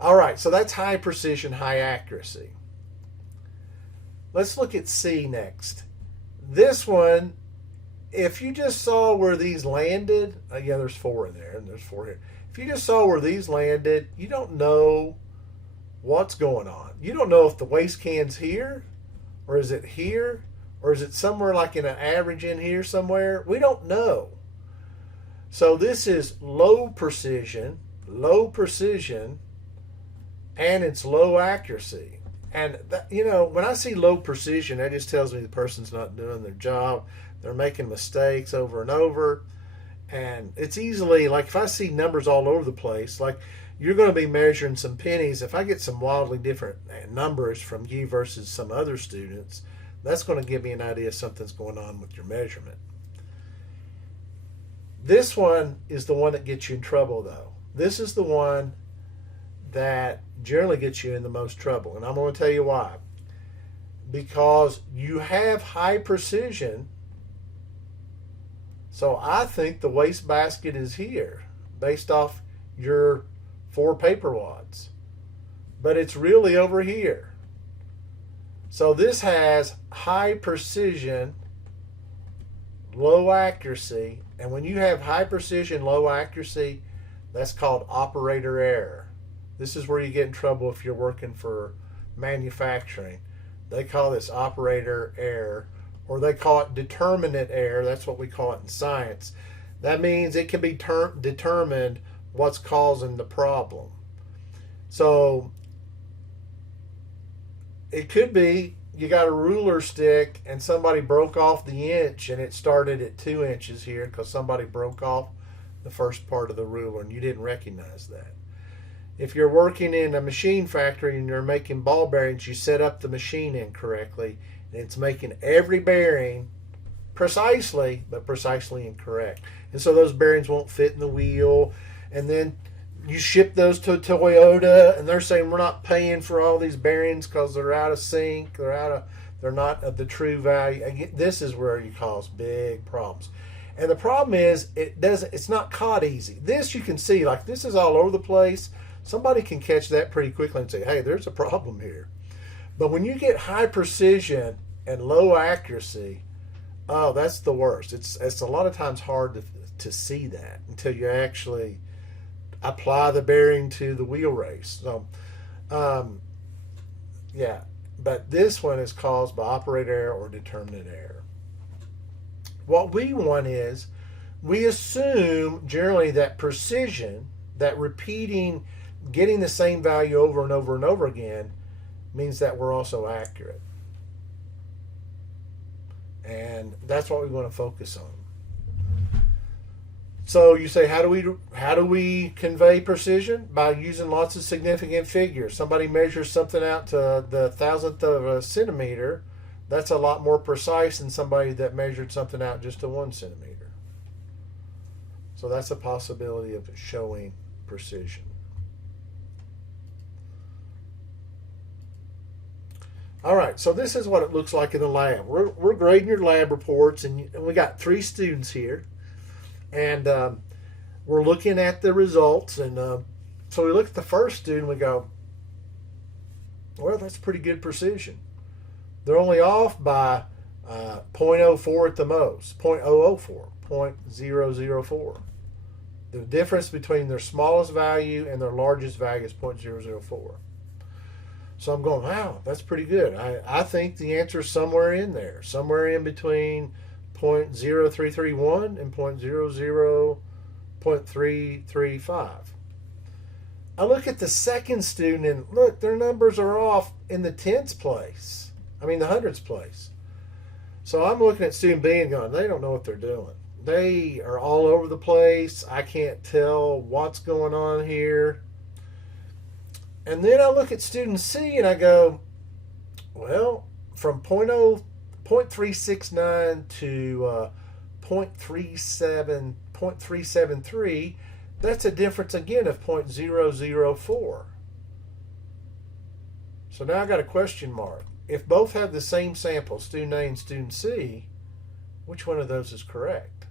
All right, so that's high precision, high accuracy. Let's look at C next. This one, if you just saw where these landed, yeah, there's 4 in there, and there's 4 here. If you just saw where these landed, you don't know what's going on. You don't know if the waste can's here, or is it here, or is it somewhere like in an average in here somewhere? We don't know. So this is low precision, and it's low accuracy. And that, when I see low precision, that just tells me the person's not doing their job. They're making mistakes over and over. And it's easily, like if I see numbers all over the place, like you're going to be measuring some pennies. If I get some wildly different numbers from you versus some other students, that's going to give me an idea something's going on with your measurement. This one is the one that gets you in trouble, though. This is the one that generally gets you in the most trouble. And I'm going to tell you why. Because you have high precision. So I think the wastebasket is here based off your 4 paper wads. But it's really over here. So this has high precision, low accuracy. And when you have high precision, low accuracy, that's called operator error. This is where you get in trouble if you're working for manufacturing. They call this operator error, or they call it determinant error. That's what we call it in science. That means it can be determined what's causing the problem. So it could be you got a ruler stick and somebody broke off the inch and it started at 2 inches here because somebody broke off the first part of the ruler and you didn't recognize that. If you're working in a machine factory and you're making ball bearings, you set up the machine incorrectly and it's making every bearing precisely, but precisely incorrect. And so those bearings won't fit in the wheel. And then you ship those to Toyota and they're saying we're not paying for all these bearings because they're out of sync, they're not of the true value. Again, this is where you cause big problems. And the problem is it's not caught easy. This you can see, like this is all over the place. Somebody can catch that pretty quickly and say, hey, there's a problem here. But when you get high precision and low accuracy, oh, that's the worst. It's a lot of times hard to see that until you actually apply the bearing to the wheel race. So, yeah, but this one is caused by operator error or determinant error. What we want is, we assume generally that precision, that repeating, getting the same value over and over and over again, means that we're also accurate. And that's what we want to focus on. So you say, how do we convey precision? By using lots of significant figures. Somebody measures something out to the thousandth of a centimeter. That's a lot more precise than somebody that measured something out just to 1 centimeter. So that's a possibility of showing precision. All right, so this is what it looks like in the lab. We're grading your lab reports, and we got 3 students here. And we're looking at the results. And so we look at the first student, we go, well, that's pretty good precision. They're only off by 0.04 at the most, 0.004, 0.004. The difference between their smallest value and their largest value is 0.004. So I'm going, wow, that's pretty good. I think the answer is somewhere in there, somewhere in between 0.0331 and 0.335. I look at the second student and look, their numbers are off in the tenths place. I mean, the hundredths place. So I'm looking at student B and going, they don't know what they're doing. They are all over the place. I can't tell what's going on here. And then I look at student C and I go, well, from 0.369 to 0.373, that's a difference again of 0.004. So now I got a question mark. If both have the same sample, student A and student C, which one of those is correct?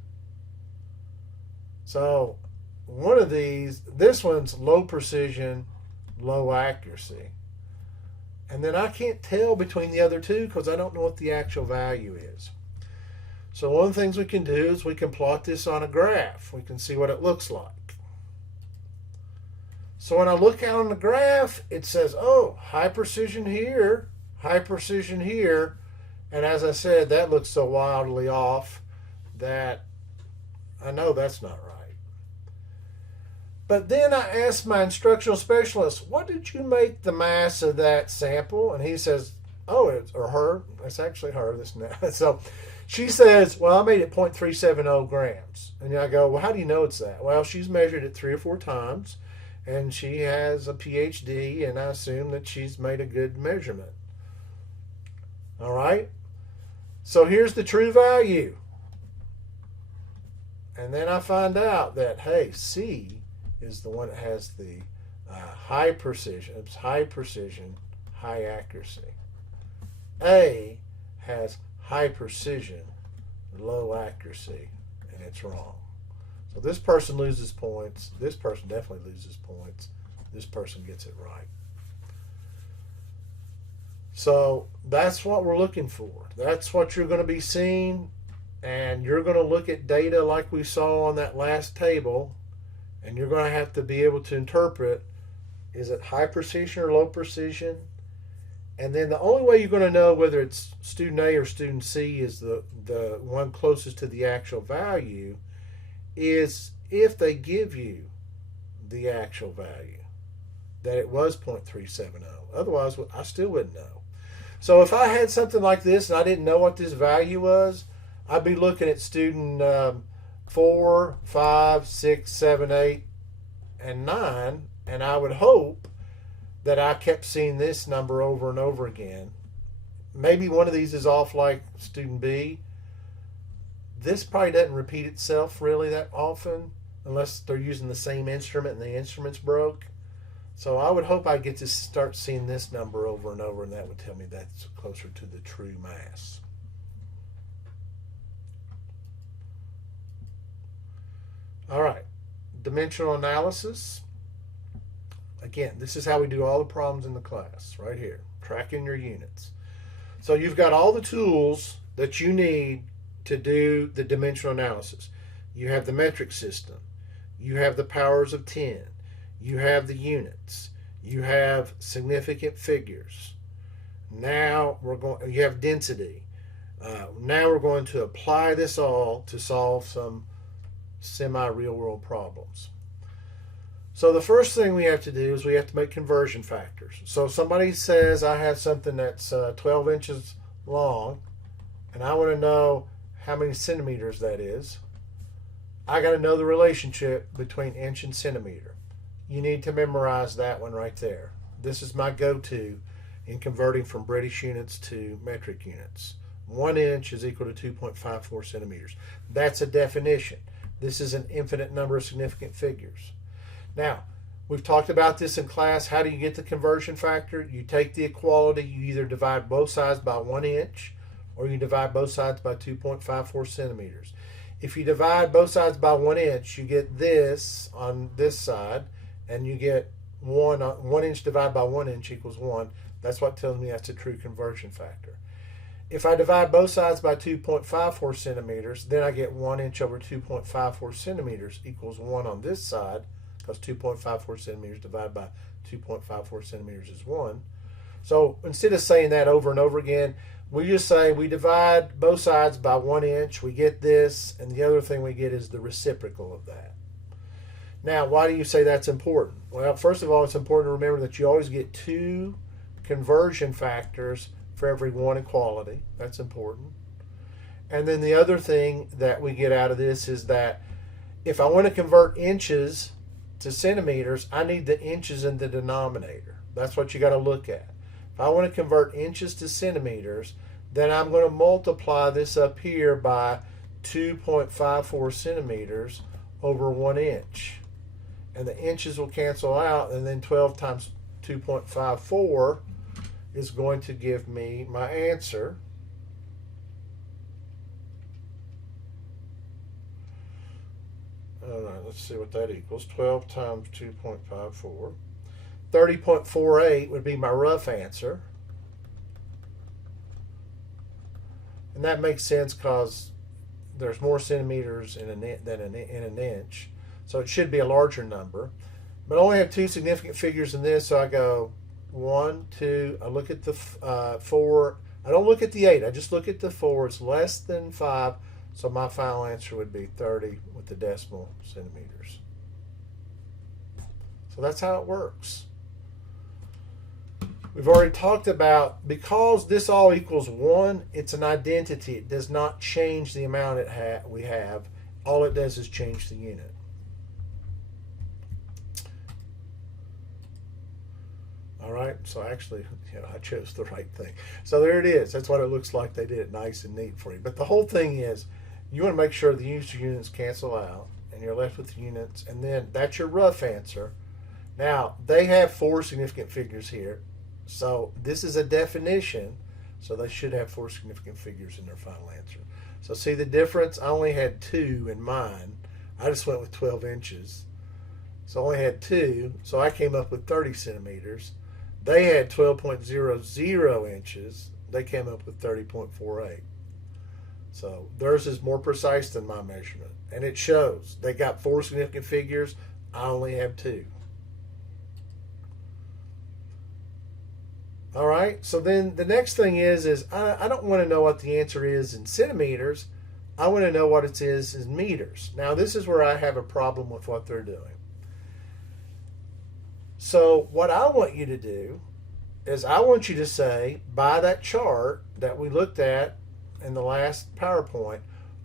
So one of these, this one's low precision, low accuracy. And then I can't tell between the other two because I don't know what the actual value is. So one of the things we can do is we can plot this on a graph. We can see what it looks like. So when I look out on the graph, it says, oh, high precision here, high precision here. And as I said, that looks so wildly off that I know that's not right. But then I asked my instructional specialist, what did you make the mass of that sample? And he says, oh, or her, that's actually her. So she says, well, I made it 0.370 grams. And I go, well, how do you know it's that? Well, she's measured it 3 or 4 times, and she has a PhD, and I assume that she's made a good measurement. All right? So here's the true value. And then I find out that, hey, C is the one that has the high precision. It's high precision, high accuracy. A has high precision, low accuracy, and it's wrong. So this person loses points. This person definitely loses points. This person gets it right. So that's what we're looking for. That's what you're going to be seeing, and you're going to look at data like we saw on that last table. And you're going to have to be able to interpret, is it high precision or low precision? And then the only way you're going to know whether it's student A or student C is the one closest to the actual value is if they give you the actual value, that it was 0.370. Otherwise, I still wouldn't know. So if I had something like this and I didn't know what this value was, I'd be looking at student 4, 5, 6, 7, 8, and 9, and I would hope that I kept seeing this number over and over again. Maybe one of these is off like student B. This probably doesn't repeat itself really that often unless they're using the same instrument and the instrument's broke. So I would hope I get to start seeing this number over and over, and that would tell me that's closer to the true mass. All right, dimensional analysis. Again, this is how we do all the problems in the class, right here, tracking your units. So you've got all the tools that you need to do the dimensional analysis. You have the metric system. You have the powers of 10. You have the units. You have significant figures. Now you have density. Now we're going to apply this all to solve some semi-real world problems. So the first thing we have to do is we have to make conversion factors. So somebody says I have something that's 12 inches long, and I want to know how many centimeters that is. I got to know the relationship between inch and centimeter. You need to memorize that one right there. This is my go-to in converting from British units to metric units. 1 inch is equal to 2.54 centimeters. That's a definition. This is an infinite number of significant figures. Now, we've talked about this in class. How do you get the conversion factor? You take the equality, you either divide both sides by 1 inch, or you divide both sides by 2.54 centimeters. If you divide both sides by 1 inch, you get this on this side, and you get 1 inch divided by 1 inch equals 1. That's what tells me that's a true conversion factor. If I divide both sides by 2.54 centimeters, then I get 1 inch over 2.54 centimeters equals 1 on this side, because 2.54 centimeters divided by 2.54 centimeters is 1. So instead of saying that over and over again, we just say we divide both sides by 1 inch, we get this, and the other thing we get is the reciprocal of that. Now, why do you say that's important? Well, first of all, it's important to remember that you always get 2 conversion factors for every 1 equality. That's important. And then the other thing that we get out of this is that if I want to convert inches to centimeters, I need the inches in the denominator. That's what you got to look at. If I want to convert inches to centimeters, then I'm going to multiply this up here by 2.54 centimeters over 1 inch. And the inches will cancel out, and then 12 times 2.54 is going to give me my answer. All right, let's see what that equals. 12 times 2.54. 30.48 would be my rough answer. And that makes sense because there's more centimeters in an inch. So it should be a larger number. But I only have 2 significant figures in this, so I go 1, 2. I look at the 4. I don't look at the 8. I just look at the 4. It's less than 5. So my final answer would be 30 with the decimal centimeters. So that's how it works. We've already talked about, because this all equals 1, it's an identity. It does not change the amount we have. All it does is change the unit. All right, so actually, I chose the right thing. So there it is. That's what it looks like. They did it nice and neat for you. But the whole thing is, you want to make sure the units cancel out, and you're left with the units, and then that's your rough answer. Now, they have 4 significant figures here, so this is a definition, so they should have 4 significant figures in their final answer. So see the difference? I only had 2 in mine. I just went with 12 inches. So I only had 2, so I came up with 30 centimeters. They had 12.00 inches. They came up with 30.48. So theirs is more precise than my measurement. And it shows. They got 4 significant figures. I only have 2. All right. So then the next thing is I don't want to know what the answer is in centimeters. I want to know what it is in meters. Now, this is where I have a problem with what they're doing. So what I want you to do is I want you to say, by that chart that we looked at in the last PowerPoint,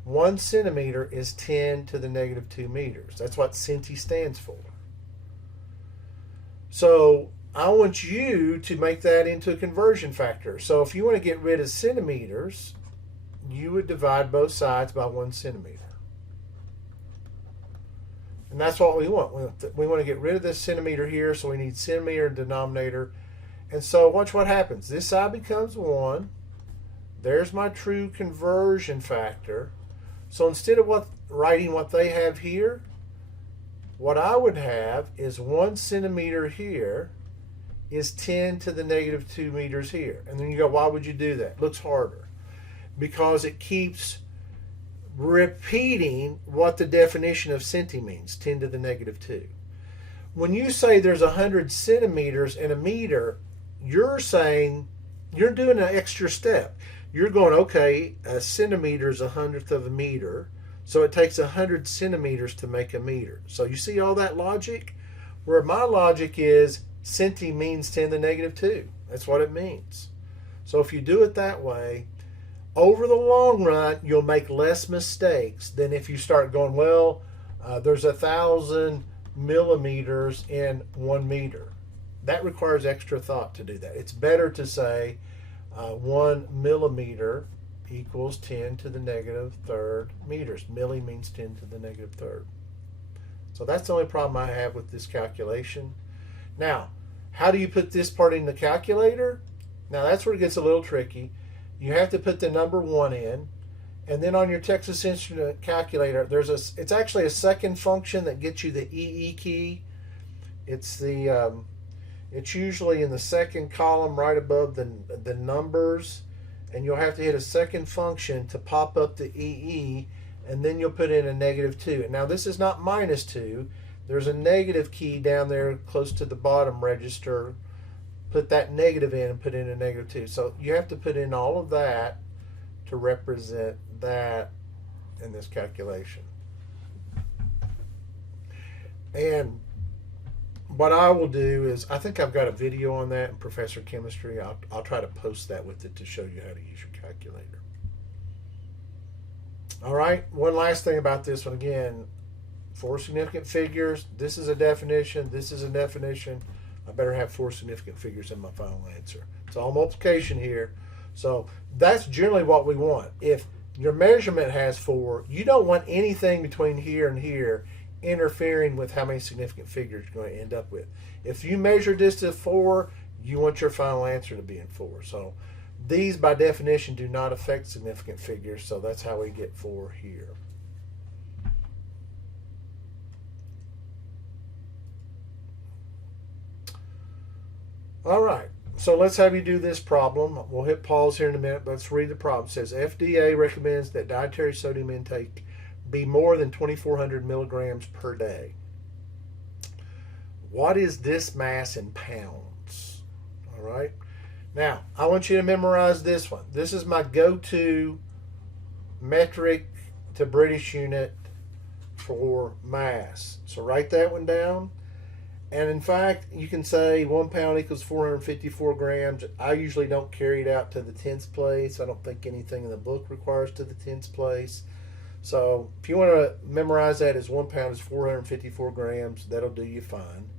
1 centimeter is 10 to the negative 2 meters. That's what centi stands for. So I want you to make that into a conversion factor. So if you want to get rid of centimeters, you would divide both sides by 1 centimeter. And that's what we want. We want to get rid of this centimeter here, so we need centimeter in denominator. And so watch what happens. This side becomes 1. There's my true conversion factor. So instead of writing what they have here, what I would have is 1 centimeter here is 10 to the negative 2 meters here. And then you go, why would you do that? It looks harder. Because it keeps repeating what the definition of centi means, 10 to the negative 2. When you say there's 100 centimeters in a meter, you're saying, you're doing an extra step. You're going, okay, a centimeter is 100th of a meter, so it takes 100 centimeters to make a meter. So you see all that logic? Where my logic is, centi means 10 to the negative 2. That's what it means. So if you do it that way, over the long run, you'll make less mistakes than if you start going, well, there's 1,000 millimeters in 1 meter. That requires extra thought to do that. It's better to say 1 millimeter equals 10 to the negative 3rd meters. Milli means 10 to the negative 3rd. So that's the only problem I have with this calculation. Now, how do you put this part in the calculator? Now, that's where it gets a little tricky. You have to put the number 1 in, and then on your Texas Instrument calculator, it's actually a second function that gets you the EE key. It's it's usually in the second column right above the numbers, and you'll have to hit a second function to pop up the EE, and then you'll put in a negative 2. And now this is not minus 2. There's a negative key down there close to the bottom register. Put that negative in and put in a negative 2. So you have to put in all of that to represent that in this calculation. And what I will do is, I think I've got a video on that in Professor Chemistry. I'll try to post that with it to show you how to use your calculator. All right, one last thing about this one. Again, 4 significant figures. This is a definition. This is a definition. I better have 4 significant figures in my final answer. It's all multiplication here. So that's generally what we want. If your measurement has 4, you don't want anything between here and here interfering with how many significant figures you're going to end up with. If you measure this to 4, you want your final answer to be in 4. So these, by definition, do not affect significant figures, so that's how we get 4 here. All right, so let's have you do this problem. We'll hit pause here in a minute, but let's read the problem. It says FDA recommends that dietary sodium intake be more than 2,400 milligrams per day. What is this mass in pounds? All right, now I want you to memorize this one. This is my go-to metric to British unit for mass. So write that one down. And in fact, you can say 1 pound equals 454 grams. I usually don't carry it out to the tens place. I don't think anything in the book requires to the tens place. So if you want to memorize that as 1 pound is 454 grams, that'll do you fine.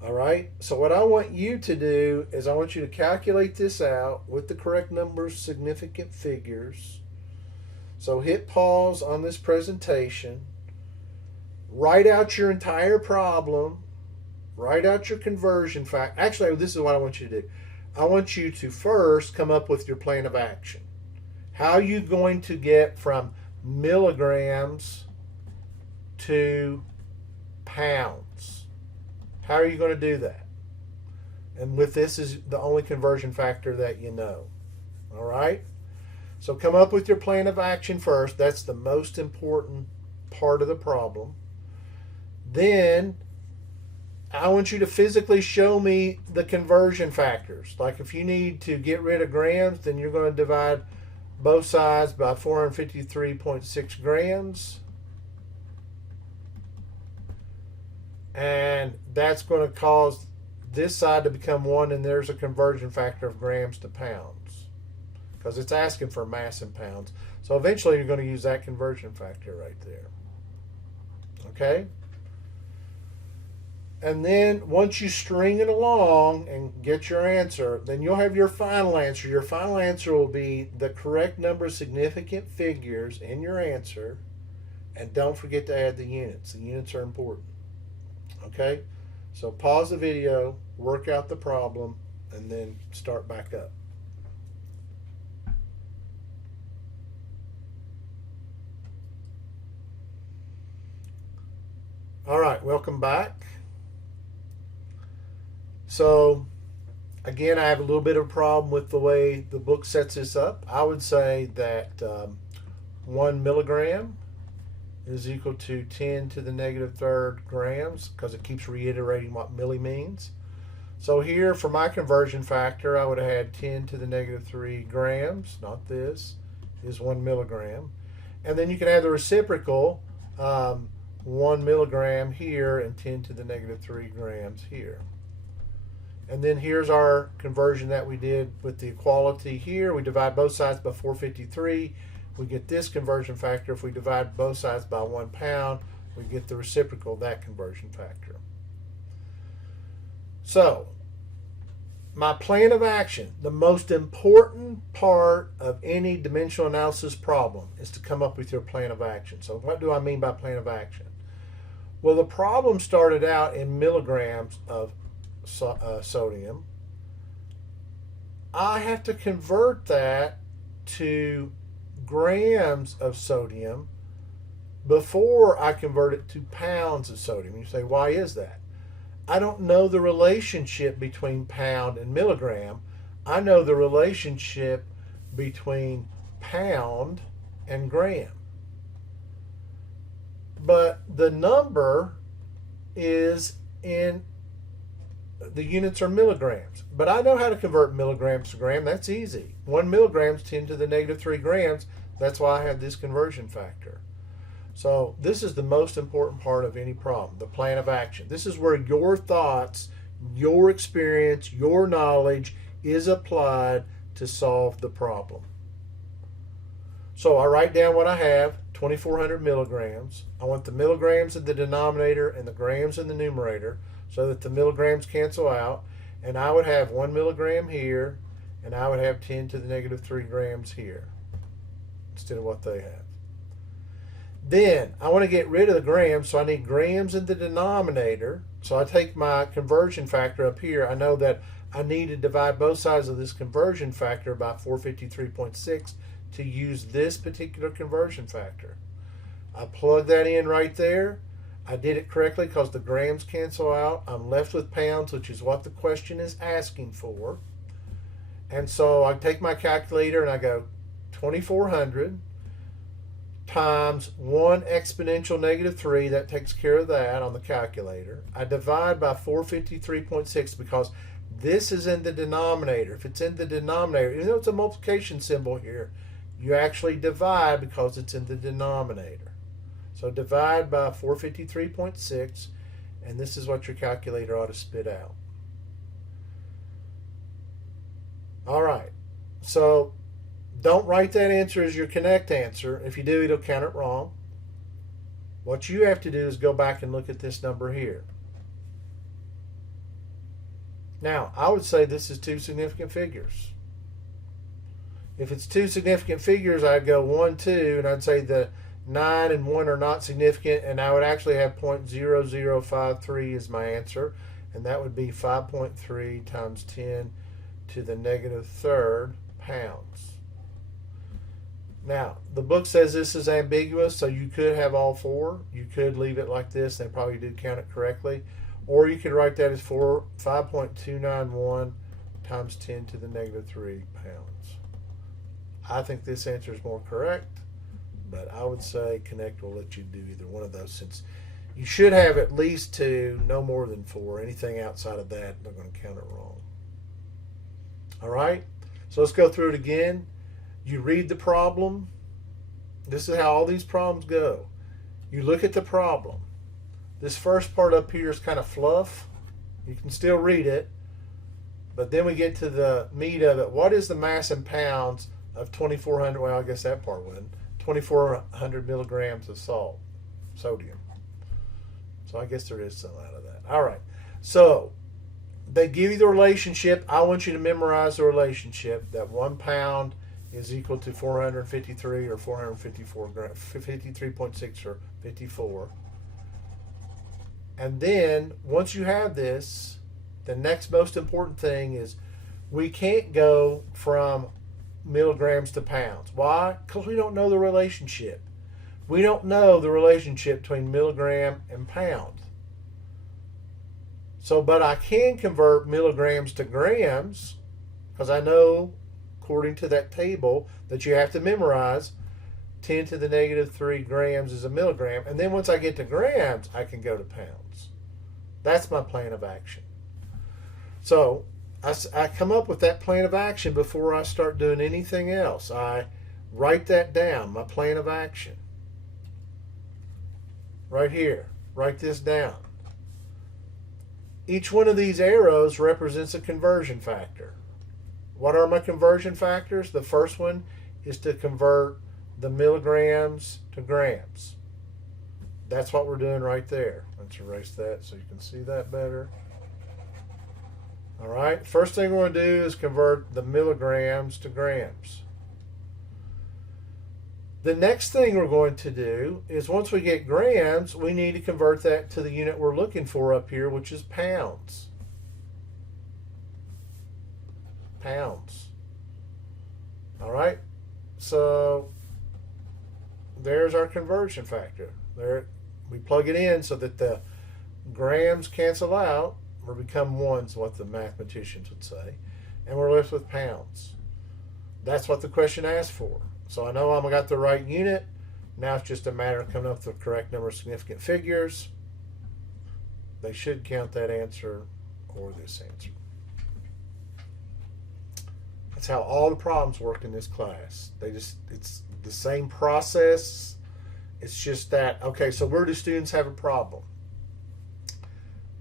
All right. So what I want you to do is I want you to calculate this out with the correct numbers, significant figures. So hit pause on this presentation. Write out your entire problem. Write out your conversion factor. Actually, this is what I want you to do. I want you to first come up with your plan of action. How are you going to get from milligrams to pounds? How are you going to do that? And with this is the only conversion factor that you know. All right? So come up with your plan of action first. That's the most important part of the problem. Then I want you to physically show me the conversion factors. Like if you need to get rid of grams, then you're going to divide both sides by 453.6 grams. And that's going to cause this side to become 1, and there's a conversion factor of grams to pounds because it's asking for mass in pounds. So eventually you're going to use that conversion factor right there. Okay? And then once you string it along and get your answer, then you'll have your final answer. Your final answer will be the correct number of significant figures in your answer. And don't forget to add the units. The units are important. Okay? So pause the video, work out the problem, and then start back up. All right, welcome back. So, again, I have a little bit of a problem with the way the book sets this up. I would say that 1 milligram is equal to 10 to the negative third grams because it keeps reiterating what milli means. So here, for my conversion factor, I would have had 10 to the negative 3 grams, not this, is 1 milligram. And then you can have the reciprocal, 1 milligram here and 10 to the negative 3 grams here. And then here's our conversion that we did with the equality here. We divide both sides by 453. We get this conversion factor. If we divide both sides by 1 pound, we get the reciprocal of that conversion factor. So, my plan of action, the most important part of any dimensional analysis problem is to come up with your plan of action. So what do I mean by plan of action? Well, the problem started out in milligrams of sodium. I have to convert that to grams of sodium before I convert it to pounds of sodium. You say, why is that? I don't know the relationship between pound and milligram. I know the relationship between pound and gram. But the number is in the units are milligrams. But I know how to convert milligrams to gram. That's easy. 1 milligram is 10 to the negative 3 grams. That's why I have this conversion factor. So this is the most important part of any problem, the plan of action. This is where your thoughts, your experience, your knowledge is applied to solve the problem. So I write down what I have, 2,400 milligrams. I want the milligrams in the denominator and the grams in the numerator so that the milligrams cancel out. And I would have 1 milligram here, and I would have 10 to the negative 3 grams here instead of what they have. Then I want to get rid of the grams, so I need grams in the denominator. So I take my conversion factor up here. I know that I need to divide both sides of this conversion factor by 453.6 to use this particular conversion factor. I plug that in right there. I did it correctly because the grams cancel out. I'm left with pounds, which is what the question is asking for. And so I take my calculator and I go 2,400 times 1 exponential negative 3. That takes care of that on the calculator. I divide by 453.6 because this is in the denominator. If it's in the denominator, even though it's a multiplication symbol here, you actually divide because it's in the denominator. So divide by 453.6, and this is what your calculator ought to spit out. All right. So don't write that answer as your connect answer. If you do, it'll count it wrong. What you have to do is go back and look at this number here. Now, I would say this is 2 significant figures. If it's 2 significant figures, I'd go 1, 2, and I'd say the 9 and 1 are not significant, and I would actually have 0.0053 as my answer, and that would be 5.3 times 10 to the negative third pounds. Now, the book says this is ambiguous, so you could have all 4. You could leave it like this. They probably did count it correctly. Or you could write that as 5.291 times 10 to the negative 3 pounds. I think this answer is more correct, but I would say Connect will let you do either one of those, since you should have at least 2, no more than 4. Anything outside of that, they're going to count it wrong. All right, so let's go through it again. You read the problem. This is how all these problems go. You look at the problem. This first part up here is kind of fluff. You can still read it. But then we get to the meat of it. What is the mass in pounds of 2,400? Well, I guess that part wasn't. 2,400 milligrams of sodium. So I guess there is some out of that. All right. So they give you the relationship. I want you to memorize the relationship that 1 pound is equal to 453 or 454 grams, 53.6 or 54. And then once you have this, the next most important thing is we can't go from milligrams to pounds. Why? Because we don't know the relationship. We don't know the relationship between milligram and pound. So, but I can convert milligrams to grams because I know, according to that table, that you have to memorize 10 to the negative 3 grams is a milligram. And then once I get to grams, I can go to pounds. That's my plan of action. So I come up with that plan of action before I start doing anything else. I write that down, my plan of action. Right here. Write this down. Each one of these arrows represents a conversion factor. What are my conversion factors? The first one is to convert the milligrams to grams. That's what we're doing right there. Let's erase that so you can see that better. All right, first thing we're going to do is convert the milligrams to grams. The next thing we're going to do is once we get grams, we need to convert that to the unit we're looking for up here, which is pounds. Pounds. All right, so there's our conversion factor. There, we plug it in so that the grams cancel out or become ones, what the mathematicians would say, and we're left with pounds. That's what the question asked for. So I know I've got the right unit. Now it's just a matter of coming up with the correct number of significant figures. They should count that answer or this answer. That's how all the problems work in this class. It's the same process. It's just that, okay, so where do students have a problem?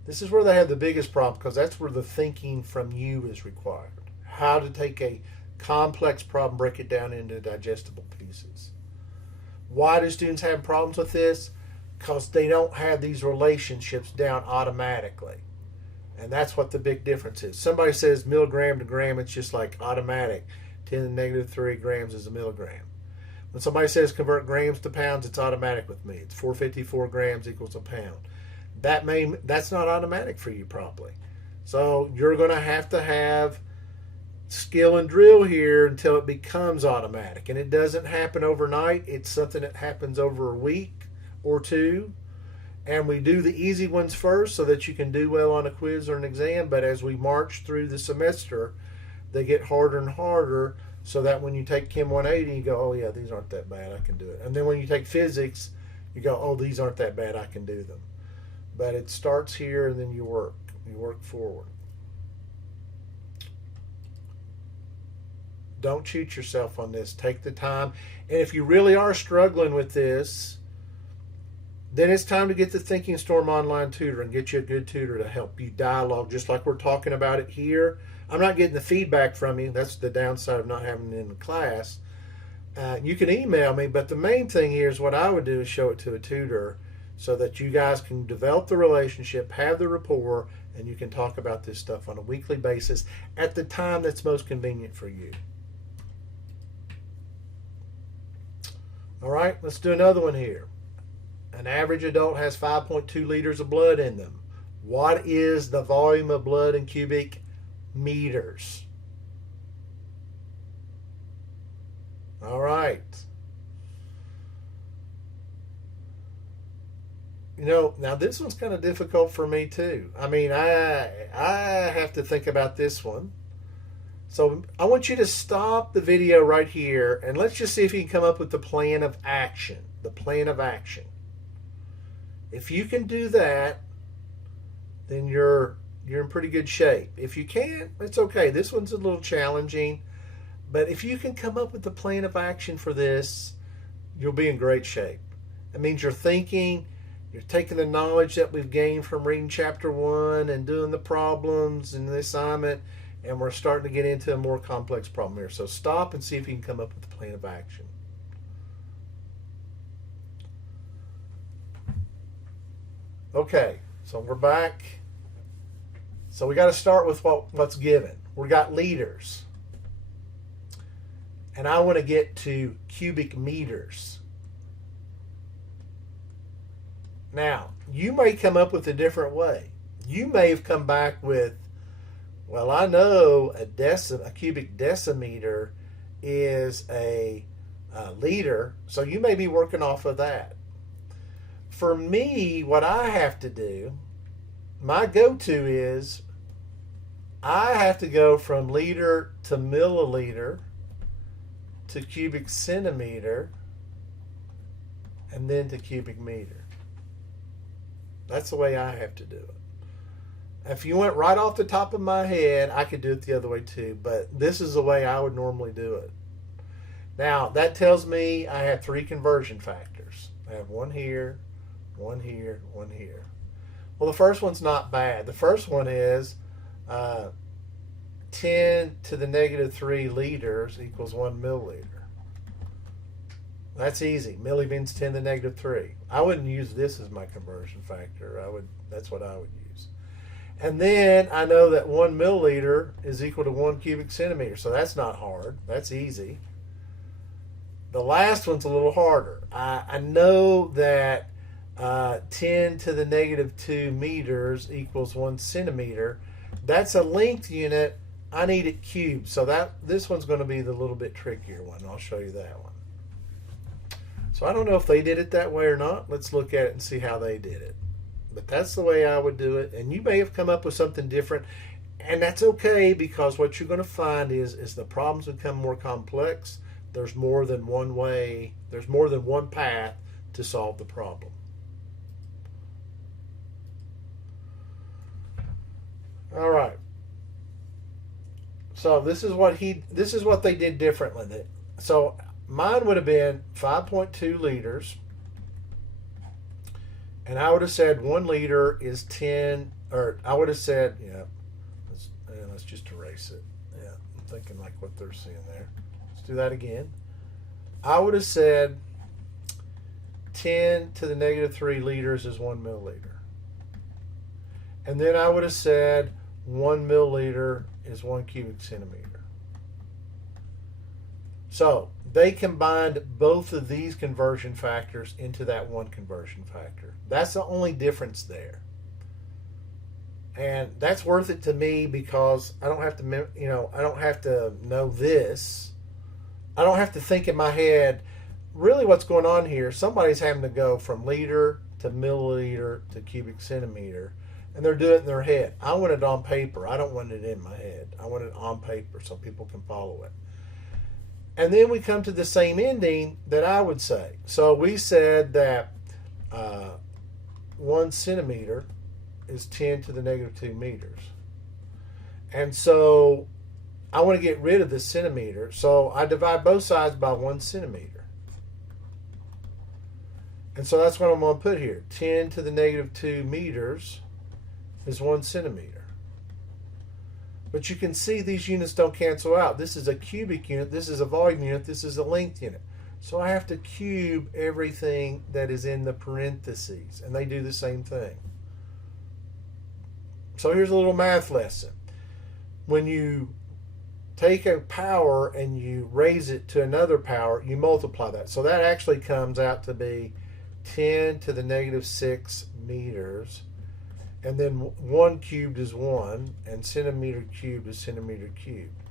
This is where they have the biggest problem because that's where the thinking from you is required. How to take a complex problem, break it down into digestible pieces. Why do students have problems with this? Because they don't have these relationships down automatically. And that's what the big difference is. Somebody says milligram to gram, it's just like automatic. 10 to the negative 3 grams is a milligram. When somebody says convert grams to pounds, it's automatic with me. It's 454 grams equals a pound. That's not automatic for you probably. So you're going to have skill and drill here until it becomes automatic. And it doesn't happen overnight. It's something that happens over a week or two. And we do the easy ones first so that you can do well on a quiz or an exam. But as we march through the semester, they get harder and harder so that when you take Chem 180, you go, oh yeah, these aren't that bad, I can do it. And then when you take physics, you go, oh, these aren't that bad, I can do them. But it starts here and then you work forward. Don't cheat yourself on this. Take the time. And if you really are struggling with this, then it's time to get the Thinking Storm online tutor and get you a good tutor to help you dialogue just like we're talking about it here. I'm not getting the feedback from you. That's the downside of not having it in the class. You can email me, but the main thing here is what I would do is show it to a tutor so that you guys can develop the relationship, have the rapport, and you can talk about this stuff on a weekly basis at the time that's most convenient for you. All right, let's do another one here. An average adult has 5.2 liters of blood in them. What is the volume of blood in cubic meters? All right. You know, now this one's kind of difficult for me too. I mean, I have to think about this one. So I want you to stop the video right here and let's just see if you can come up with the plan of action. The plan of action. If you can do that, then you're in pretty good shape. If you can't, it's okay. This one's a little challenging, But if you can come up with a plan of action for this, you'll be in great shape. It means you're thinking, you're taking the knowledge that we've gained from reading chapter 1 and doing the problems and the assignment, and we're starting to get into a more complex problem here. So stop and see if you can come up with a plan of action. Okay, so we're back. So we got to start with what's given. We got liters. And I want to get to cubic meters. Now, you may come up with a different way. You may have come back with, well, I know a cubic decimeter is a liter, so you may be working off of that. For me, what I have to do, my go-to is I have to go from liter to milliliter to cubic centimeter and then to cubic meter. That's the way I have to do it. If you went right off the top of my head, I could do it the other way too, but this is the way I would normally do it. Now, that tells me I have 3 conversion factors. I have one here, one here, one here. Well, the first one's not bad. The first one is 10 to the negative 3 liters equals 1 milliliter. That's easy. Milli means 10 to the negative 3. I wouldn't use this as my conversion factor. That's what I would use. And then I know that 1 milliliter is equal to 1 cubic centimeter. So that's not hard. That's easy. The last one's a little harder. I know that 10 to the negative 2 meters equals 1 centimeter. That's a length unit. I need it cubed. So this one's going to be the little bit trickier one. I'll show you that one. So I don't know if they did it that way or not. Let's look at it and see how they did it. But that's the way I would do it. And you may have come up with something different. And that's okay, because what you're going to find is the problems become more complex. There's more than one way. There's more than one path to solve the problem. All right. So this is what they did differently. So mine would have been 5.2 liters, and I would have said 1 liter is 10, or I would have said, let's just erase it. Yeah, I'm thinking like what they're seeing there. Let's do that again. I would have said 10 to the negative 3 liters is 1 milliliter. And then I would have said 1 milliliter is 1 cubic centimeter. So they combined both of these conversion factors into that one conversion factor. That's the only difference there. And that's worth it to me, because I don't have to, I don't have to know this. I don't have to think in my head, really what's going on here. Somebody's having to go from liter to milliliter to cubic centimeter, and they're doing it in their head. I want it on paper. I don't want it in my head. I want it on paper so people can follow it. And then we come to the same ending that I would say. So we said that 1 centimeter is 10 to the negative 2 meters. And so I want to get rid of the centimeter. So I divide both sides by 1 centimeter. And so that's what I'm going to put here. 10 to the negative 2 meters is 1 centimeter. But you can see these units don't cancel out. This is a cubic unit, this is a volume unit, this is a length unit. So I have to cube everything that is in the parentheses, and they do the same thing. So here's a little math lesson. When you take a power and you raise it to another power, you multiply that. So that actually comes out to be 10 to the negative 6 meters. And then 1 cubed is 1, and centimeter cubed is centimeter cubed.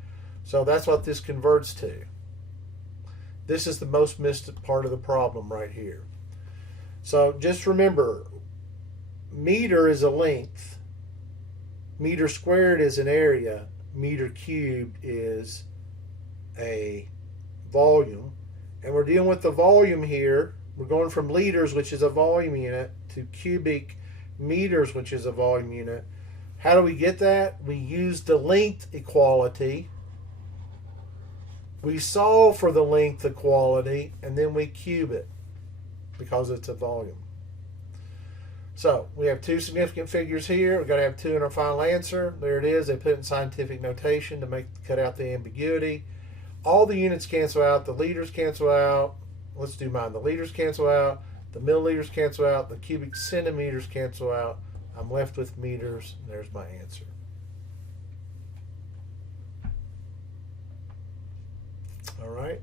So that's what this converts to. This is the most missed part of the problem right here. So just remember, meter is a length, meter squared is an area, meter cubed is a volume. And we're dealing with the volume here. We're going from liters, which is a volume unit, to cubic meters, which is a volume unit. How do we get that? We use the length equality We solve for the length equality, and then we cube it because it's a volume. So we have two significant figures here. We've got to have two in our final answer. There it is. They put it in scientific notation to cut out the ambiguity. All the units cancel out. The liters cancel out. Let's do mine. The liters cancel out. The milliliters cancel out. The cubic centimeters cancel out. I'm left with meters. There's my answer. All right.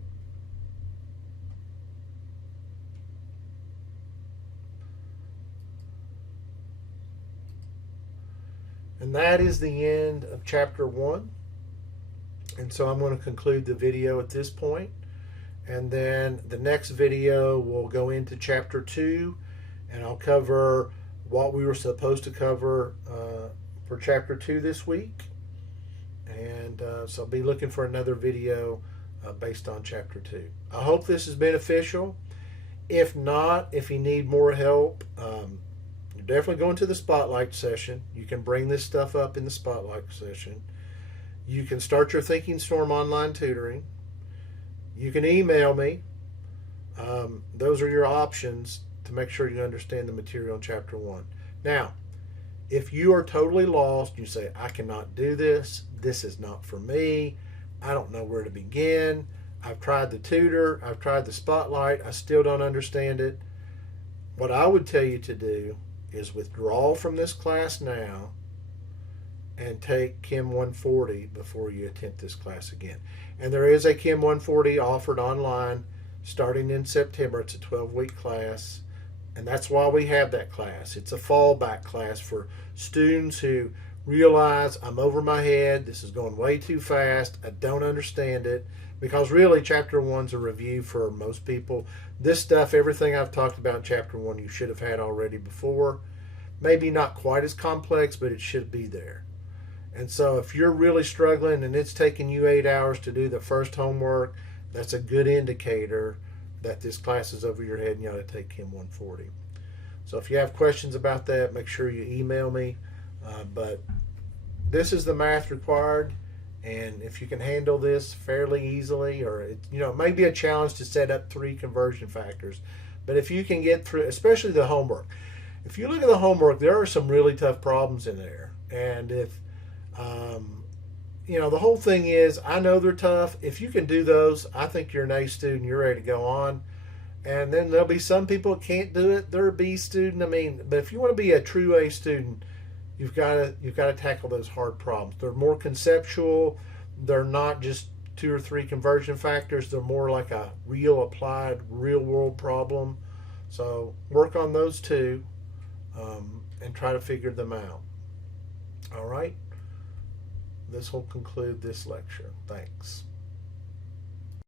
And that is the end of chapter 1. And so I'm going to conclude the video at this point. And then the next video will go into chapter 2, and I'll cover what we were supposed to cover for chapter 2 this week. And so I'll be looking for another video based on chapter 2. I hope this is beneficial. If not, if you need more help, you're definitely going to the Spotlight session. You can bring this stuff up in the Spotlight session. You can start your Thinking Storm online tutoring. You can email me. Those are your options to make sure you understand the material in chapter 1. Now, if you are totally lost, you say, I cannot do this. This is not for me. I don't know where to begin. I've tried the tutor. I've tried the Spotlight. I still don't understand it. What I would tell you to do is withdraw from this class now and take Chem 140 before you attempt this class again. And there is a Chem 140 offered online starting in September. It's a 12-week class, and that's why we have that class. It's a fallback class for students who realize I'm over my head, this is going way too fast, I don't understand it, because really chapter 1's a review for most people. This stuff, everything I've talked about in chapter 1, you should have had already before. Maybe not quite as complex, but it should be there. And so if you're really struggling and it's taking you 8 hours to do the first homework, that's a good indicator that this class is over your head and you ought to take Chem 140. So if you have questions about that, make sure you email me. But this is the math required, and if you can handle this fairly easily, or it may be a challenge to set up 3 conversion factors, but if you can get through, especially the homework. If you look at the homework, there are some really tough problems in there, and if the whole thing is, I know they're tough. If you can do those, I think you're an A student. You're ready to go on. And then there'll be some people that can't do it. They're a B student. But if you want to be a true A student, you've got to tackle those hard problems. They're more conceptual. They're not just 2 or 3 conversion factors. They're more like a real applied, real world problem. So work on those 2 and try to figure them out. All right. This will conclude this lecture. Thanks.